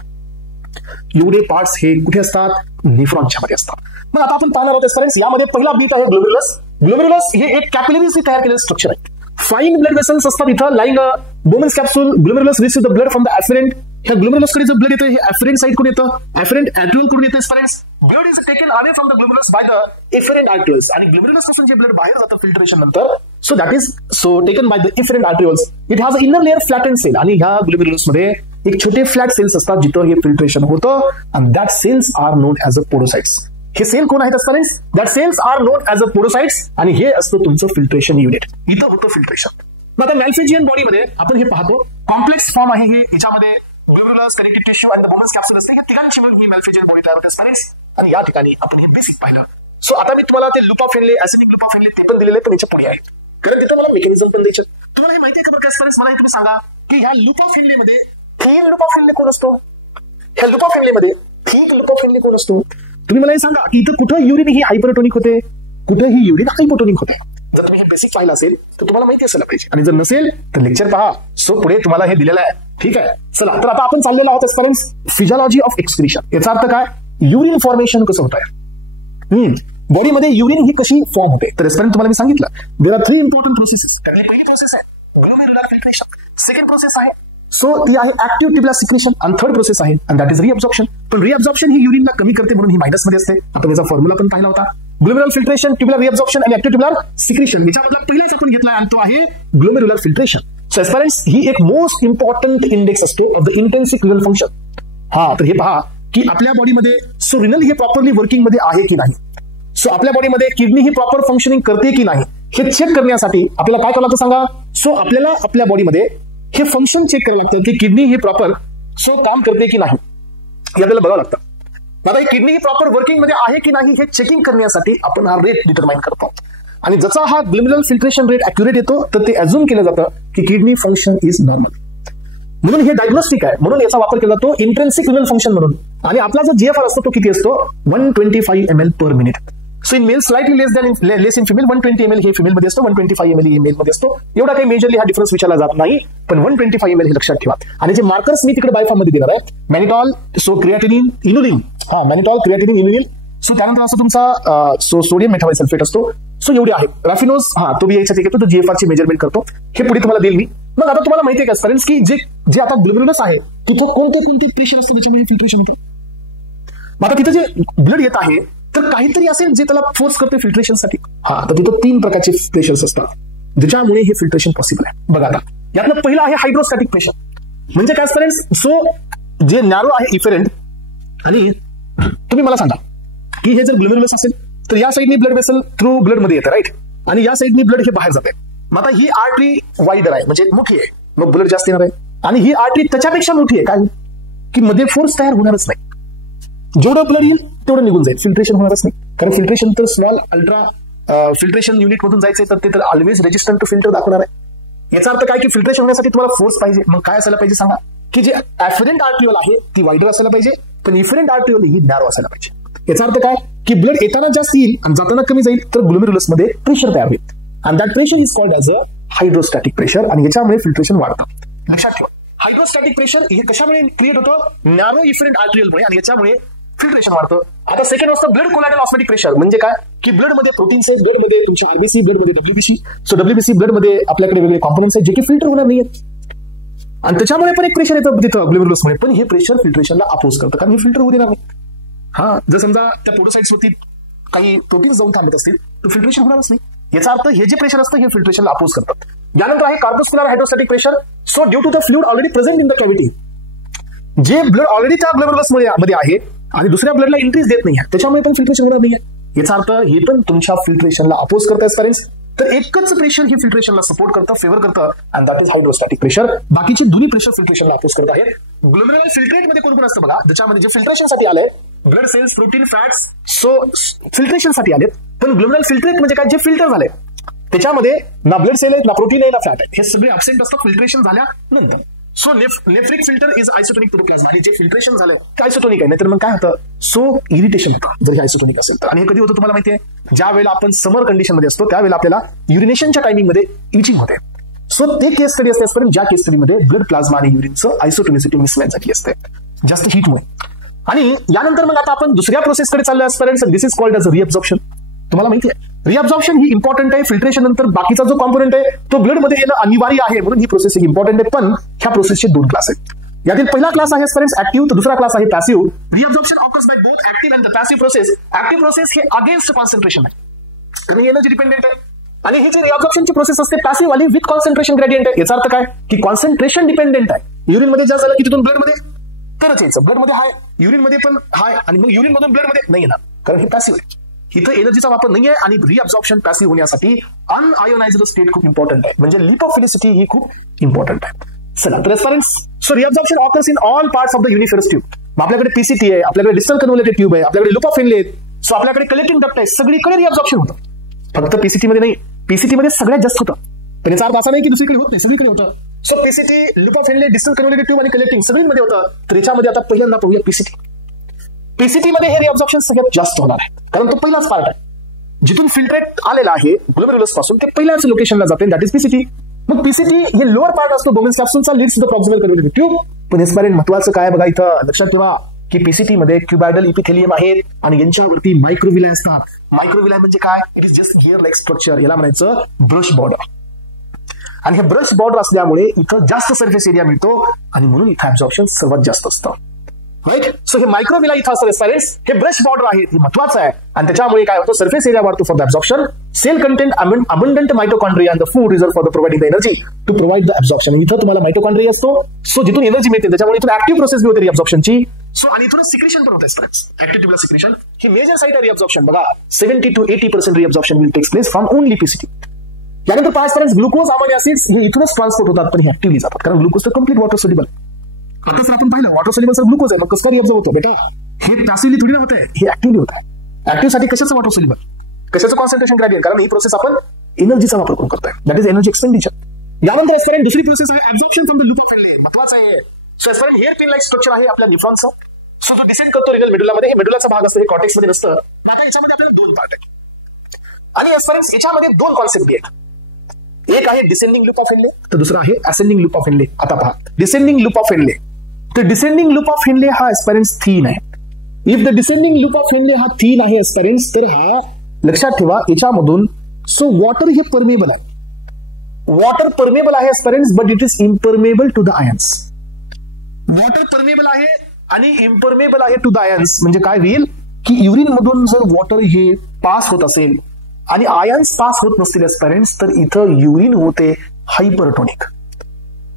एवढे पार्ट्स हे कुठे असतात, नेफ्रॉनच्या मध्ये असतात. मग आता आपण पाहणार आहोत एस्पेरेंट्स यामध्ये पहिला बीट आहे ग्लोमेरुलस. ग्लोमेरुलस हे एक कॅपिलरीज तयार केलेलं स्ट्रक्चर आहे. फाईन ब्लड वेसल्स असतात इथं lying Bowman's capsule. Glomerulus receive the blood from the afferent. ह्या ग्लोमेरुलस कडे जे ब्लड येतं हे एफरेंट साइड कडून येतं, एफरेंट आर्ट्रिओल कडून येतं aspirants. Blood is taken away from the glomerulus by the efferent arterioles. आणि ग्लोमेरुलस पासून जे ब्लड बाहेर जातं फिल्ट्रेशन नंतर so that is so taken by the efferent arterioles. It has a inner layer flattened cell. आणि ह्या glomerulus मध्ये एक छोटे फ्लॅट सेल्स असतात जिथं हे फिल्ट्रेशन होतं, and that cells are known as a podocytes. हे सेल कोण आहेत aspirants, that cells are known as a podocytes. आणि हे असतं तुमचं फिल्ट्रेशन युनिट. इथं होतं फिल्ट्रेशन. मग आता मॅल्फिजियन बॉडी मध्ये आपण हे पाहतो कॉम्प्लेक्स फॉर्म आहे हे. याच्यामध्ये ग्लोमेरुलस, कनेक्टिव्ह टिश्यू आणि बोमन्स कॅप्सूल असते. या तिघांची मग ही मॅल्फिजियन बॉडी तयार होते एस्पेरेंट्स. आणि या ठिकाणी आपण हे बेसिक पाहिलं. सो आता मी तुम्हाला ते loop of Henle, ascending loop of Henley ते पण दिलेले, पण याच्या पुढे आहेत कारण तिथं मला मेकॅनिझम पण द्यायचे. तुम्हाला हे माहिती आहे का बरं एस्पेरेंट्स, मला तुम्ही सांगा की ह्या लूप ऑफ हेनरीमध्ये एक लूप ऑफ हेनरी कोण असतो? ह्या लूप ऑफ हेनरीमध्ये एक लूप ऑफ हेनरी कोण असतो? तुम्ही मला हे सांगा की इथं कुठं युरिन ही हायपरटोनिक होते, कुठं ही युरिन हायपोटोनिक होते. जर तुम्ही हे बेसिक पाहिलं असेल तर तुम्हाला माहिती असायला पाहिजे, आणि जर नसेल तर लेक्चर पहा. सो पुढे तुम्हाला हे दिलेलं आहे. ठीक आहे, चला तर आता आपण चाललेलो आहोत एस्पिरंट्स फिजियोलॉजी ऑफ एक्सक्रीशन. याचा अर्थ काय? युरिन फॉर्मेशन कसं होत आहे, बॉडीमध्ये युरिन ही कशी फॉर्म होते. तर एस्पिरंट तुम्हाला मी सांगितलं देयर आर 3 इम्पॉर्टंट प्रोसेसेस. पहिली प्रोसेस आहे ग्लोमेरुलर फिल्ट्रेशन, सेकंड प्रोसेस आहे सो ती आहे ऍक्टिव्ह ट्युबुलर सिक्रेशन, आणि थर्ड प्रोसेस आहे आणि दॅट इज रिअब्झॉर्प्शन. पण रिअब्झॉर्प्शन ही युरिनला कमी करते म्हणून ही मायनस मध्ये असते. आपण याचा फॉर्म्युला पण पाहिला होता. ग्लोमेरुलर फिल्ट्रेशन, ट्युबुलर रिअब्झॉर्प्शन आणि ऍक्टिव्ह ट्युबुलर सिक्रेशन. याच्यामधला पहिलाच आपण घेतला आणि तो आहे ग्लोमेरुलर फिल्ट्रेशन. सो एस्पिरंट्स ही एक मोस्ट इम्पॉर्टंट इंडेक्स असते ऑफ द इंटेन्सिक रिनल फंक्शन. तर हे पहा की आपल्या बॉडीमध्ये सो रिनल हे प्रॉपरली वर्किंग मध्ये आहे की नाही, सो आपल्या बॉडीमध्ये किडनी ही प्रॉपर फंक्शनिंग करते की नाही हे चेक करण्यासाठी आपल्याला काय करावं लागतं सांगा. सो आपल्याला आपल्या बॉडीमध्ये हे फंक्शन चेक करावं लागतं की किडनी ही प्रॉपर सो काम करते की नाही हे आपल्याला बघावं लागतं. आता ही किडनी ही प्रॉपर वर्किंग मध्ये आहे की नाही हे चेकिंग करण्यासाठी आपण हा रेट डिटरमाइन करतो, आणि जसा हा ग्लोमेरुलर फिल्ट्रेशन रेट अॅक्युरेट येतो तर ते अझ्युम केलं जातं की किडनी फंक्शन इज नॉर्मल. म्हणून हे डायग्नोस्टिक आहे, म्हणून याचा वापर केला जातो इंट्रिन्सिक रिनल फंक्शन म्हणून. आणि आपला जो जीएफआर असतो तो किती असतो? 125 ml per minute. So in male slightly less in female. 120 ml हे फिमेल मध्ये असतो, 125 ml हे मेल मध्ये असतो. एवढा काही मेजरली हा डिफरन्स विचारला जात नाही, पण 125 ml हे लक्षात ठेवा. आणि जे मार्कर्स मी तिकडे बायफॉर्म मध्ये देणार आहे, मॅनिटॉल, सो क्रिएटिनिन, इन्युलिन. मॅनिटॉल, क्रिएटिनिन, इन्युलिन. सो त्यानंतर असं तुमचा सो सोडियम मेथाबायसल्फेट असतो. सो एवढी आहे. रॅफिनोज तो बी याच्यात येतो, तो जीएफआर ची मेजरमेंट करतो. हे पुढे तुम्हाला देईल मी. मग आता तुम्हाला माहिती आहे का स्टुडंट्स की जे आता ग्लोमेरुलस आहे तिथं कोणते प्रेशर असतं त्याच्यामुळे फिल्ट्रेशन होतं. मग आता तिथं जे ब्लड येत आहे तर काहीतरी असेल जे त्याला फोर्स करते फिल्ट्रेशनसाठी. तर तिथं 3 प्रकारचे प्रेशर्स असतात ज्याच्यामुळे हे फिल्ट्रेशन पॉसिबल आहे. बघा आता यातलं पहिलं आहे हायड्रोस्टॅटिक प्रेशर. म्हणजे काय स्टुडंट्स, सो जे नॅरो आहे इफेरेंट, आणि तुम्ही मला सांगा की हे जर ग्लोमेरुलस असेल तर या साईडनी ब्लड वेसल थ्रू ब्लड मध्ये येतं, राईट, आणि या साईडनी ब्लड हे बाहेर जाते. मग आता ही आर्टरी वाईडर आहे म्हणजे मोठी आहे, मग ब्लड जास्त येणार आहे. आणि ही आर्टरी त्याच्यापेक्षा मोठी आहे काय की मध्ये फोर्स तयार होणारच नाही. जेवढं ब्लड येईल तेवढं निघून जाईल, फिल्ट्रेशन होणारच नाही. कारण फिल्ट्रेशन तर स्मॉल अल्ट्रा फिल्ट्रेशन युनिट मधून जायचंय तर ते तर ऑलवेज रेजिस्टंट टू फिल्टर दाखवणार आहे. याचा अर्थ काय की फिल्ट्रेशन होण्यासाठी तुम्हाला फोर्स पाहिजे. मग काय असायला पाहिजे सांगा की जे ऍफरंट आर्ट्रिओल आहे ती वाईडर असायला पाहिजे, पण इफरंट आर्ट्रिओल ही नॅरो असायला पाहिजे. याचा अर्थ काय की ब्लड येताना जास्त येईल आणि जाताना कमी जाईल, तर ग्लोमेरुलस मध्ये प्रेशर तयार होईल, आणि that pressure is called as a hydrostatic pressure, आणि याच्यामुळे फिल्ट्रेशन वाढतं. लक्षात ठेवा, हायड्रोस्टॅटिक प्रेशर हे कशामुळे क्रिएट होतं? नॅरो इफरंट आर्ट्रिओलमुळे, आणि याच्यामुळे फिल्ट्रेशन वाढतं. आता सेकंड असतं ब्लड कोलॅटरल ऑस्मोटिक प्रेशर. म्हणजे काय की ब्लड मध्ये प्रोटीन्स आहेत, ब्लड मध्ये तुमचे आरबीसी, ब्लड मध्ये डब्ल्यूबीसी. सो डब्ल्यूबीसी ब्लड मध्ये आपल्याकडे वेगळे कॉम्पोनंट्स आहेत जे की फिल्टर होणार नाहीये, आणि त्याच्यामुळे पण एक प्रेशर येतं तिथं ग्लोमेरुलसमुळे. पण हे प्रेशर फिल्ट्रेशनला अपोज करतं, कारण हे फिल्टर होऊ देणार नाही. जर समजा त्या पोडोसाइट्स वरती काही प्रोटीन्स जाऊन थांबत असतील तर फिल्ट्रेशन होणारच नाही. याचा अर्थ हे जे प्रेशर असतं हे फिल्ट्रेशनला अपोज करतात. यानंतर आहे corpuscular hydrostatic pressure. So due to the fluid already present in the cavity, जे ब्लड ऑलरेडी त्या ग्लोमेरुलस मध्ये आहे आणि दुसऱ्या ब्लडला इंक्रीज देत नाही, त्याच्यामुळे पण फिल्ट्रेशन होणार नाहीये. याचा अर्थ हे पण तुमच्या फिल्ट्रेशनला अपोज करतात पेरेंट्स. तर एकच प्रेशर हे फिल्ट्रेशनला सपोर्ट करतं, फेवर करतं, आणि दॅट इज हायड्रोस्टॅटिक प्रेशर. बाकीचे दोन्ही प्रेशर फिल्ट्रेशनला अपोज करत आहेत. ग्लोमेरुलर फिल्ट्रेट मध्ये कोण कोण असतं बघा, ज्याच्यामध्ये जे फिल्ट्रेशनसाठी आलंय blood cells, protein, fats, so फिल्ट्रेशनसाठी आलेत. पण ग्लोमेरुलर फिल्ट्रेट म्हणजे काय, जे फिल्टर झाले त्याच्यामध्ये ना ब्लड सेल आहेत, ना प्रोटीन आहे, ना फॅट आहे, हे सगळे अब्सेंट असतात फिल्ट्रेशन झाल्यानंतर. So nephric filter is isotonic to the plasma, आणि जे फिल्ट्रेशन झालं ते आयसोटोनिक आहे. नाहीतर मग काय होतं, सो इरिटेशन होतं जर हे आयसोटोनिक असेल तर. आणि हे कधी होतं तुम्हाला माहिती आहे, ज्या वेळेला आपण समर कंडिशन मध्ये असतो त्यावेळेला आपल्याला युरिनेशनच्या टायमिंग मध्ये इचिंग होते. सो ते केस स्टडी असते आजपर्यंत ज्या केस स्टडीमध्ये ब्लड प्लाझ्मा आणि युरिनचं आयसोटोनिसिटी मिसमॅच झाली असते जास्त हीटमुळे. आणि यानंतर मग आता आपण दुसऱ्या प्रोसेसकडे चाललो आजपर्यंत. दिस इज कॉल्ड एज रिअब्झॉर्प्शन. तुम्हाला माहिती आहे रिअब्झॉर्प्शन ही इम्पॉर्टंट आहे. फिल्ट्रेशन नंतर बाकीचा जो कॉम्पोनंट आहे तो ब्लड मध्ये येणं अनिवार्य आहे, म्हणून ही प्रोसेस इम्पॉर्टंट आहे. पण ह्या प्रोसेसचे 2 क्लास आहेत. यातील पहिला क्लास आहे ऍक्टिव्ह, तर दुसरा क्लास आहे passive. Reabsorption occurs by both active and the passive process. Active process हे अगेन्स्ट कॉन्सन्ट्रेशन आहे आणि एनर्जी डिपेंडेंट आहे, आणि ही जी रिअब्झॉर्प्शनची प्रोसेस असते पॅसिव्ह वाली विथ कॉन्सन्ट्रेशन ग्रेडियंट आहे. याचा अर्थ काय की कॉन्सन्ट्रेशन डिपेंडेंट आहे. युरिन मध्ये जास्त झालं की तिथून ब्लड मध्ये तरच यायचं, ब्लड मध्ये हाय, युरिन मध्ये पण हाय, आणि मग युरिन मधून ब्लड मध्ये नाही येणार, कारण हे पॅसिव्ह आहे. इथं एनर्जीचा वापर नाहीये, आणि रिअब्झॉर्प्शन पॅसिव्ह होण्यासाठी अनआयोनाइज्ड स्टेट खूप इम्पॉर्टंट आहे, म्हणजे लिपोफिलिसिटी ही खूप इम्पॉर्टंट आहे. चला तर so reabsorption occurs in all parts of the uniferous tube. आपल्याकडे पीसीटी आहे, आपल्याकडे डिस्टल कन्व्होल्युटेड ट्यूब आहे, आपल्याकडे लूप ऑफ हेनरी आहे, सो आपल्याकडे कलेक्टिंग डक्ट आहे, सगळीकडे रिअब्झॉर्प्शन होतं. फक्त पीसीटी मध्ये नाही, पीसीटी मध्ये सगळ्यात जास्त होतं. पण याचा अर्थ असा नाही की दुसरीकडे होत नाही, सगळीकडे होतं. So PCT, loop of Henle, distal convoluted tube आणि कलेक्टिंग सगळींमध्ये होतं. तर याच्यामध्ये आता पहिल्यांदा पाहूया पीसीटी. पीसीटी मध्ये हे रिअब्झॉर्प्शन सगळ्यात जास्त होणार आहे, कारण तो पहिलाच पार्ट आहे. जिथून फिल्ट्रेट आलेला आहे ग्लोमेरुलस पासून ते पहिल्याच लोकेशनला जाते, दॅट इज पीसीटी. मग पीसीटी हे लोअर पार्ट असतो बोमेन्स कॅप्सूलचा, leads to the proximal convoluted tube. पण हेस्पारेंट महत्वाचं काय बघा, इथं लक्षात ठेवा की पीसीटी मध्ये क्युबायडल इपिथेलियम आहेत आणि यांच्यावरती मायक्रोविलाय असतात. मायक्रोविलाय म्हणजे काय? It is just gear like structure. याला म्हणायचं ब्रश बॉर्डर. आणि हे ब्रश बॉर्डर असल्यामुळे इथं जास्त सरफेस एरिया मिळतो आणि म्हणून इथं ऍब्झॉर्प्शन सर्वात जास्त असतं. राईट. सो हे मायक्रोविला इथं असतं रेस्पायरेंट्स, हे ब्रश बॉर्डर आहे, हे महत्वाचं आहे. आणि त्याच्यामुळे काय होतं, सरफेस एरिया वाढतो for the absorption. Cell content abundant mitochondria and the food reserve for the providing the energy to provide the absorption. इथं तुम्हाला मायटोकॉन्ड्रिया असतो, सो जिथून एनर्जी मिळते त्याच्यामुळे इथून ऍक्टिव्ह प्रोसेस होते रिअब्झॉर्प्शनची. सो आणि इथून सिक्रेशन पण होतं स्ट्रेस, ऍक्टिव्ह ट्युबुलर सिक्रेशन. ही मेजर साइट आहे रिअब्झॉर्प्शन. बघा 70 to 80% reabsorption will takes place from only PCT. यानंतर पाच फ्रेंड्स, ग्लुकोज, अमायनो ऍसिड्स हे इथूनच ट्रान्सपोर्ट होतात, पण हे ऍक्टिव्हली जातात कारण ग्लुकोज तर कम्प्लीट वॉटर सोल्युबल. आता जर आपण पाहिलं वॉटर सोल्युबल सर ग्लुकोज आहे, मग कसं रिअब्झॉर्ब होतो बेटा? हे पॅसिव्हली थोडी ना होत आहे, हे ऍक्टिव्हली होत आहे. ऍक्टिव्ह साठी कशाचं वॉटर सोल्युबल, कशाचं कॉन्सन्ट्रेशन ग्रेडियंट, कारण ही प्रोसेस आपण एनर्जीचा वापर करून करतोय, दॅट इज एनर्जी एक्सपेंडिचर. यानंतर एस्पेरेंट दुसरी प्रोसेस आहे absorption from the loop of Henley. महत्वाचं आहे. So aspirant hair pin like structure आहे आपल्या निफ्रॉनचं. सो तो डिसेंड करतो रिनल मेडुलामध्ये. हे मेडुलाचा भाग असतो, हे कॉर्टेक्स मध्ये नसतं. आता याच्यामध्ये आपल्याला दोन पार्ट आहे आणि एस्पेरेंट्स याच्यामध्ये दोन कॉन्सेप्ट आहेत. एक आहे डिसेंडिंग लूप ऑफ हेनले, तर दुसरा आहे असेंडिंग लूप ऑफ हेनले. आता पहा डिसेंडिंग लूप ऑफ हेनले. तर डिसेंडिंग लूप ऑफ हेनले हा एस्पेरेंट्स थीन आहे. If the descending loop of Henle हा थीन आहे एस्पेरेंट्स, तर हा लक्षात ठेवा याच्यामधून सो वॉटर हे परमेबल आहे. वॉटर परमेबल आहे aspirants, but it is impermeable to the ions. Water permeable आहे आणि इम्परमेबल आहे टू द आयन्स. म्हणजे काय होईल की युरिन मधून जर वॉटर हे पास होत असेल आणि आयन्स पास होत नसतील एस्पेरेंट्स, तर इथं युरिन होते हायपरटोनिक.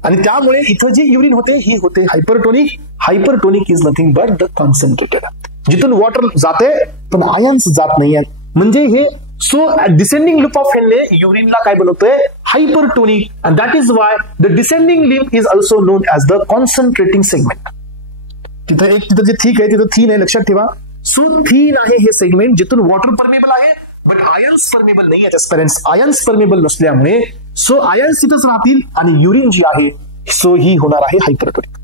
आणि त्यामुळे इथं जी युरिन होते ही होते hypertonic. Hypertonic is nothing but the concentrated. जिथून वॉटर जाते पण आयन्स जात नाही आहेत, म्हणजे हे so descending loop of Henle युरिनला काय बनवतोय, hypertonic. And that is why the descending limb is also known as the concentrating segment. तिथं जे थिक आहे तिथं थीन आहे, लक्षात ठेवा. सो थीन आहे हे सेगमेंट जिथून वॉटर परमेबल आहे बट आयन्स परमेबल नाही आहेत एस्पेरेंट्स. आयन्स परमेबल नसल्यामुळे सो आयन्स तिथंच राहतील आणि युरिन जी आहे सो ही होणार आहे हायपरटोनिक.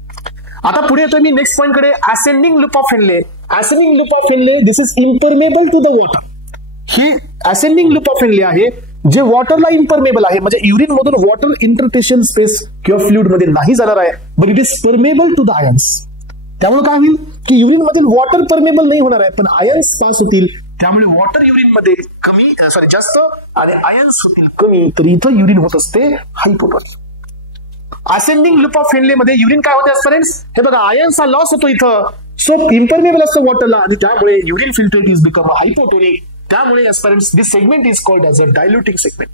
आता पुढे येतोय मी नेक्स्ट पॉइंट कडे. Ascending loop of Henle. Ascending loop of Henle this is impermeable to the water. ही असेंडिंग लूप ऑफ हेनले आहे जे वॉटरला इम्परमेबल आहे, म्हणजे युरिन मधून वॉटर इंटरस्टेशियल स्पेस किंवा फ्लुइड मध्ये नाही जाणार आहे, but it is permeable to the ions. त्यामुळे काय होईल की युरिन मधील वॉटर परमेबल नाही होणार आहे, पण आयन्स पास होतील. त्यामुळे वॉटर युरिन मध्ये जास्त आणि आयन्स होतील कमी, तर इथं युरिन होत असते hypotonic. Ascending loop of Henle मध्ये युरिन काय होते एस्पेरेंट्स, हे बघा आयन्सचा लॉस होतो इथं. सो इम्परमेबल असतं वॉटरला आणि त्यामुळे urine filtrate is become hypotonic. त्यामुळे aspirants this segment is called as a diluting segment.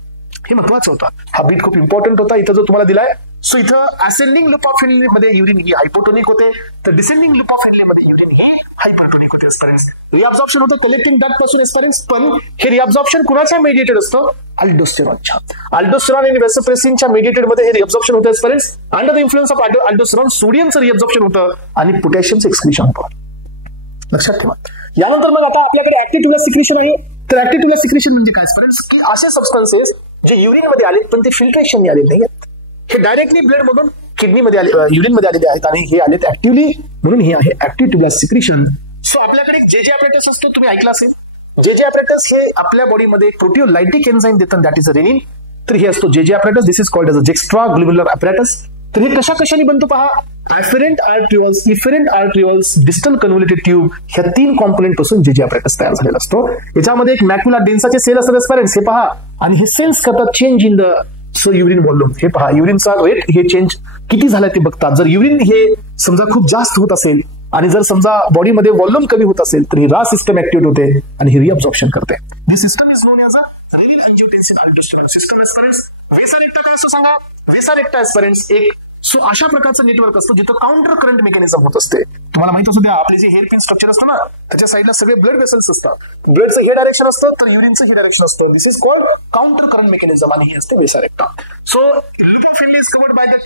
हे महत्वाचं होतं, हा बीट खूप इम्पॉर्टंट होता इथं जो तुम्हाला दिलाय. सो इथं असेंडिंग लूप ऑफ हेनले मध्ये युरिन ही हायपोटोनिक होते, तर डिसेंडिंग लूप ऑफ हेनले मध्ये युरिन ही हायपरटोनिक होते एस्पेरेंट्स. रिअब्झॉर्प्शन होतं कलेक्टिंग डक्ट पासून एस्पेरेंट्स, पण हे रिअब्झॉर्प्शन कुणाच्या मेडिएटेड असतं, अल्डोस्टेरॉनच्या. अल्डोस्टेरॉन आणि वेसोप्रेसिनच्या मेडिएटेड मध्ये हे रिअब्झॉर्प्शन होतं aspirants. Under the influence of aldosterone सोडियमचं रिअब्झॉर्प्शन होतं आणि पोटॅशियमचं एक्सक्रिशन होतं, लक्षात ठेवा. यानंतर मग आता आपल्याकडे ऍक्टिव्ह ट्युबुलर सिक्रेशन आहे. तर ऍक्टिव्ह ट्युबुलर सिक्रेशन म्हणजे काय एस्पेरेंट्स, की असे सबस्टन्सेस जे युरिन मध्ये आले पण ते फिल्ट्रेशन आले नाही, हे डायरेक्टली ब्लड मधून किडनी मध्ये आले, युरिन मध्ये आलेले आहेत आणि हे आलेत ऍक्टिव्हली, म्हणून हे आहे ऍक्टिव्ह ट्युबुलर सिक्रेशन. सो आपल्याकडे जे अपॅरेटस असतो, तुम्ही ऐकला असेल, जे अपॅरेटस हे आपल्या बॉडीमध्ये प्रोटिओलायटिक एन्झाईम देतात, दॅट इज अ रेनिन. तर हे असतो जे apparatus, this is called as a extra globular apparatus. तर हे कशाने बनतो पहा, efferent आर्ट्रिओल्स, efferent आर्ट्रिओल्स, distal convoluted tube, ह्या तीन कॉम्पोनेंट पासून जे अपॅरेटस तयार झालेला असतो. याच्यामध्ये एक मॅक्युला डेन्साचे सेल असतात एस्पेरेंट्स, हे पहा, आणि हे सेल्स करतात change in the so urine volume. हे पहा युरिनचा रेट हे चेंज किती झाला ते बघतात. जर युरिन हे समजा खूप जास्त होत असेल आणि जर समजा बॉडीमध्ये व्हॉल्यूम कमी होत असेल तर ही रा सिस्टम ऍक्टिव्हेट होते आणि ही रिअब्झॉर्प्शन करते. This system is known as a renin angiotensin aldosterone system aspirants. Vasa recta काय असतो सांगा, वेसारेक्टा एस्पेरेंट्स एक सो अशा प्रकारचं नेटवर्क असतं जिथं काउंटर करंट मेकॅनिझम होत असते. तुम्हाला माहित असू द्या, आपले जे हेअर पिन स्ट्रक्चर असतं ना, त्याच्या साईडला सगळे ब्लड वेसल्स असतात. ब्लडचं हे डायरेक्शन असतं तर युरिनचं हे डायरेक्शन असतं. This is called counter current mechanism आणि हे असते vasa recta. So loop of Henle is covered by the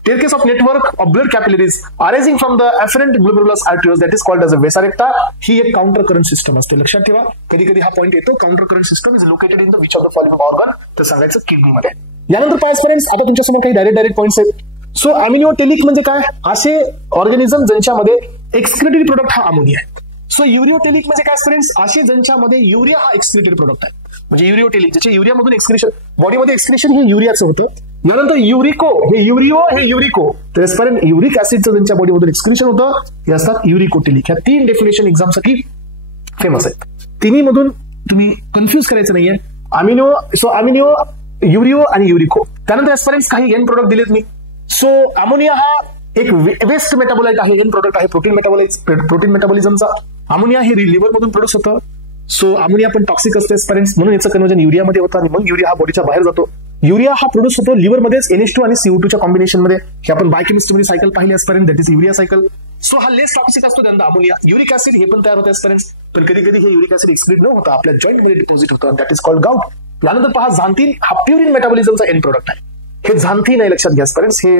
staircase of network of blood capillaries arising from the afferent glomerulus arterioles, that is called as a vesarecta. ही एक counter current system असते, लक्षात ठेवा. कधी कधी हा पॉईंट येतो, counter current system is located in the which of the following organ, तर सांगायचं किडनी मध्ये. यानंतर पाय फ्रेंड्स, आता तुमच्यासमोर काही डायरेक्ट पॉईंट्स आहेत. सो अमिनिओटेलिक म्हणजे काय? असे ऑर्गॅनिझम ज्यांच्यामध्ये एक्सक्रिटेड प्रोडक्ट हा अमोनिया आहे. सो युरिओटेलिक म्हणजे काय फ्रेंड्स? असे ज्यांच्यामध्ये युरिया हा एक्सक्रिटेड प्रोडक्ट आहे. म्हणजे युरिओटेलिक, ज्याच्या युरियामधून एक्सक्रिशन, बॉडीमध्ये एक्सक्रिशन हे युरियाचं होतं. यानंतर युरिको, हे युरिओ, हे युरिको. तर युरिक ऍसिडचं ज्यांच्या बॉडीमधून एक्सक्रिशन होतं हे असतात युरिकोटेलिक. ह्या 3 डेफिनेशन एक्झामसाठी फेमस आहेत. तिन्ही मधून तुम्ही कन्फ्युज करायचं नाहीये. अमिनो, युरिओ आणि युरिको. त्यानंतर फ्रेंड्स काही एन प्रोडक्ट दिलेत मी. सो अमोनिया हा एक वेस्ट मेटाबोलाइट आहे, एन प्रोडक्ट आहे प्रोटीन मेटाबॉलिझमचा. अमोनिया हे लिव्हर मधून प्रोड्यूस होतं. सो अमोनिया पण टॉक्सिक असते फ्रेंड्स, म्हणून याचं कन्वर्जन युरियामध्ये होतं आणि मग युरिया हा बॉडीच्या बाहेर जातो. युरिया हा प्रोड्यूस होतो लिव्हरमध्येच NH2 आणि CO2च्या कॉम्बिनेशन मध्ये. हे आपण बायोकेमिस्ट्रीमध्ये सायकल पाहिली असपर्यंत, that is urea cycle. So हा लेस टॉक्सिक असतो त्यांना अमोनिया. युरिक ऍसिड हे पण तयार होते फ्रेंड्स, पण कधी कधी हे युरिक ऍसिड एक्सक्रीट न होता आपल्या जॉईंट मध्ये डिपॉझिट होतं, दॅट इज कॉल्ड गाउट. यानंतर पहा झांथीन, हा प्युरिन मेटाबॉलिझमचा एन प्रोडक्ट आहे. हे झांथीन आहे, लक्षात घ्या फ्रेंड्स. हे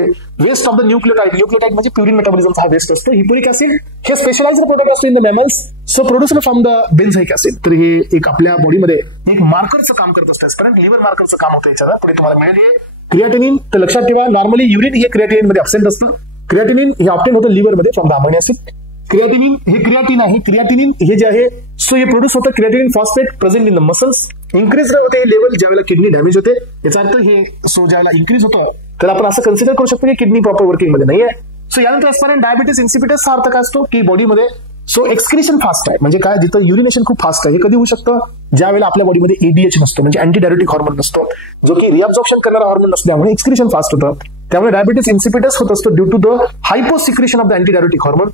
वेस्ट ऑफ द न्यूक्लियोटाइड म्हणजे प्युरिन मेटाबॉलिझमचा हा वेस्ट असतो. हिपोरिक ऍसिड हे स्पेशलाइज्ड प्रोडक्ट असतो in the mammals. So produced from the benzoic acid. तर हे एक आपल्या बॉडीमध्ये एक मार्करचं काम करत असतं फ्रेंड्स, लिव्हर मार्करचं काम होतं याच्यावर. पुढे तुम्हाला मिळेल हे क्रिएटिनिन. तर लक्षात ठेवा, नॉर्मली युरिन हे क्रिएटिनिन मध्ये अब्सेंट असतं. क्रिएटिनिन हे ऑब्टेन होतं लिव्हर मध्ये from the ammonia acid. Creatinine हे क्रिएटिन आहे. क्रिएटिनिन हे जे आहे, सो हे प्रोड्यूस होतं creatinine phosphate present in the muscles. Increase होते हे लेवल ज्यावेळेला किडनी डॅमेज होते. याचा अर्थ हे सो ज्यावेळेला इन्क्रीज होतं तर आपण असं कन्सिडर करू शकतो की किडनी प्रॉपर वर्किंग मध्ये नाहीये. सो यानंतर एस्पारेंट डायबिटीस इन्सिपिटस हा अर्थ काय असतो की बॉडीमध्ये सो एक्सक्रिशन फास्ट आहे. म्हणजे काय? जिथं युरिनेशन खूप फास्ट आहे. हे कधी होऊ शकतं? ज्यावेळेला आपल्या बॉडीमध्ये ADH नसतो, म्हणजे अँटी डायरेटिक हॉर्मोन नसतो, जो की रिअब्झॉर्प्शन करणारा हॉर्मोन नसल्यामुळे एक्सक्रिशन फास्ट होतं. त्यामुळे डायबिटीस इन्सिपिटस होत असतो due to the hyposecretion of the anti diuretic hormone.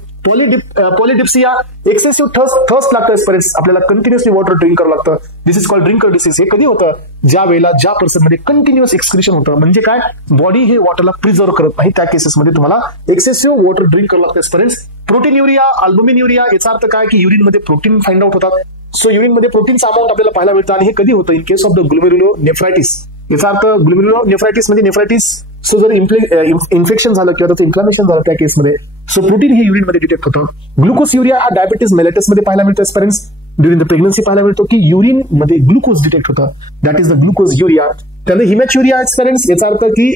Polydipsia, excessive thirst लागतं फ्रेंड्स, आपल्याला कंटिन्युअसली वॉटर ड्रिंक करावं लागतं. This is called drinker disease. हे कधी होतं? ज्या वेळेला ज्या पर्सनमध्ये कंटिन्युअस एक्सक्रिशन होतं. म्हणजे काय? बॉडी हे वॉटरला प्रिझर्व करत नाही. त्या केसेसमध्ये तुम्हाला एक्सेसिव्ह वॉटर ड्रिंक करावं लागतं friends. Proteinuria, albuminuria, याचा अर्थ काय की युरिनमध्ये प्रोटीन फाइंड आउट होतात. सो युरिनमध्ये प्रोटीनचा अमाऊंट आपल्याला पाहायला मिळतं. आणि हे कधी होतं? In case of the glomerulonephritis. याचा अर्थ ग्लोमेरुलोनेफ्रायटिस म्हणजे नेफ्रायटिस. सो जर इन्फेक्शन झालं किंवा त्याचं इन्फ्लामेशन झालं त्या केसमध्ये, सो प्रोटीन हे युरिनमध्ये डिटेक्ट होतं. ग्लुकोज युरिया हा डायबिटीस मेलेटस मध्ये पाहायला मिळतो फ्रेंड्स. ड्युरिंग द प्रेग्नन्सी पाहायला मिळतो की युरिन मध्ये ग्लुकोज डिटेक्ट होतं, that is the glucosuria. त्यानंतर हिमॅच्युरिया फ्रेंड्स, याचा अर्थ की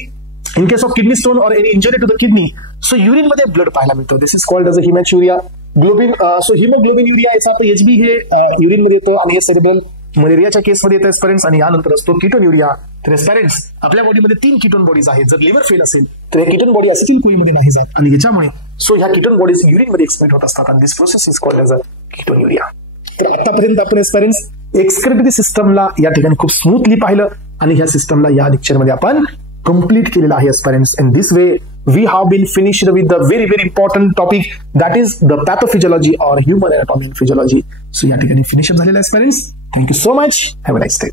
in case of kidney stone और any injury to the kidney, so urine मध्ये ब्लड पाहायला मिळतो. This is called as a haematuria. So haemoglobinuria, याचा अर्थ HB हे युरिन मध्ये येतो आणि हे सेरेब्रल मलेरियाच्या केसमध्ये येतं फ्रेंड्स. आणि यानंतर असतो कीटोन युरिया. तर फ्रेंड्स, आपल्या बॉडीमध्ये 3 कीटोन बॉडीज आहेत. जर लिव्हर फेल असेल तर या कीटोन बॉडी असिटिल कोळीमध्ये नाही जात आणि याच्यामुळे सो ह्या कीटोन बॉडीज युरिन मध्ये एक्सपेक्ट होत असतात आणि this process is called as a ketonuria. तर आतापर्यंत आपण फ्रेंड्स एक्सक्रिटरी सिस्टमला या ठिकाणी खूप स्मूथली पाहिलं आणि ह्या सिस्टमला या लेक्चरमध्ये आपण कंप्लीट केलेलं आहे friends. In this way we have been finished with the very important topic, that is the pathophysiology or human anatomy and physiology. So या ठिकाणी फिनिश झालेला आहे friends. Thank you so much. Have a nice day.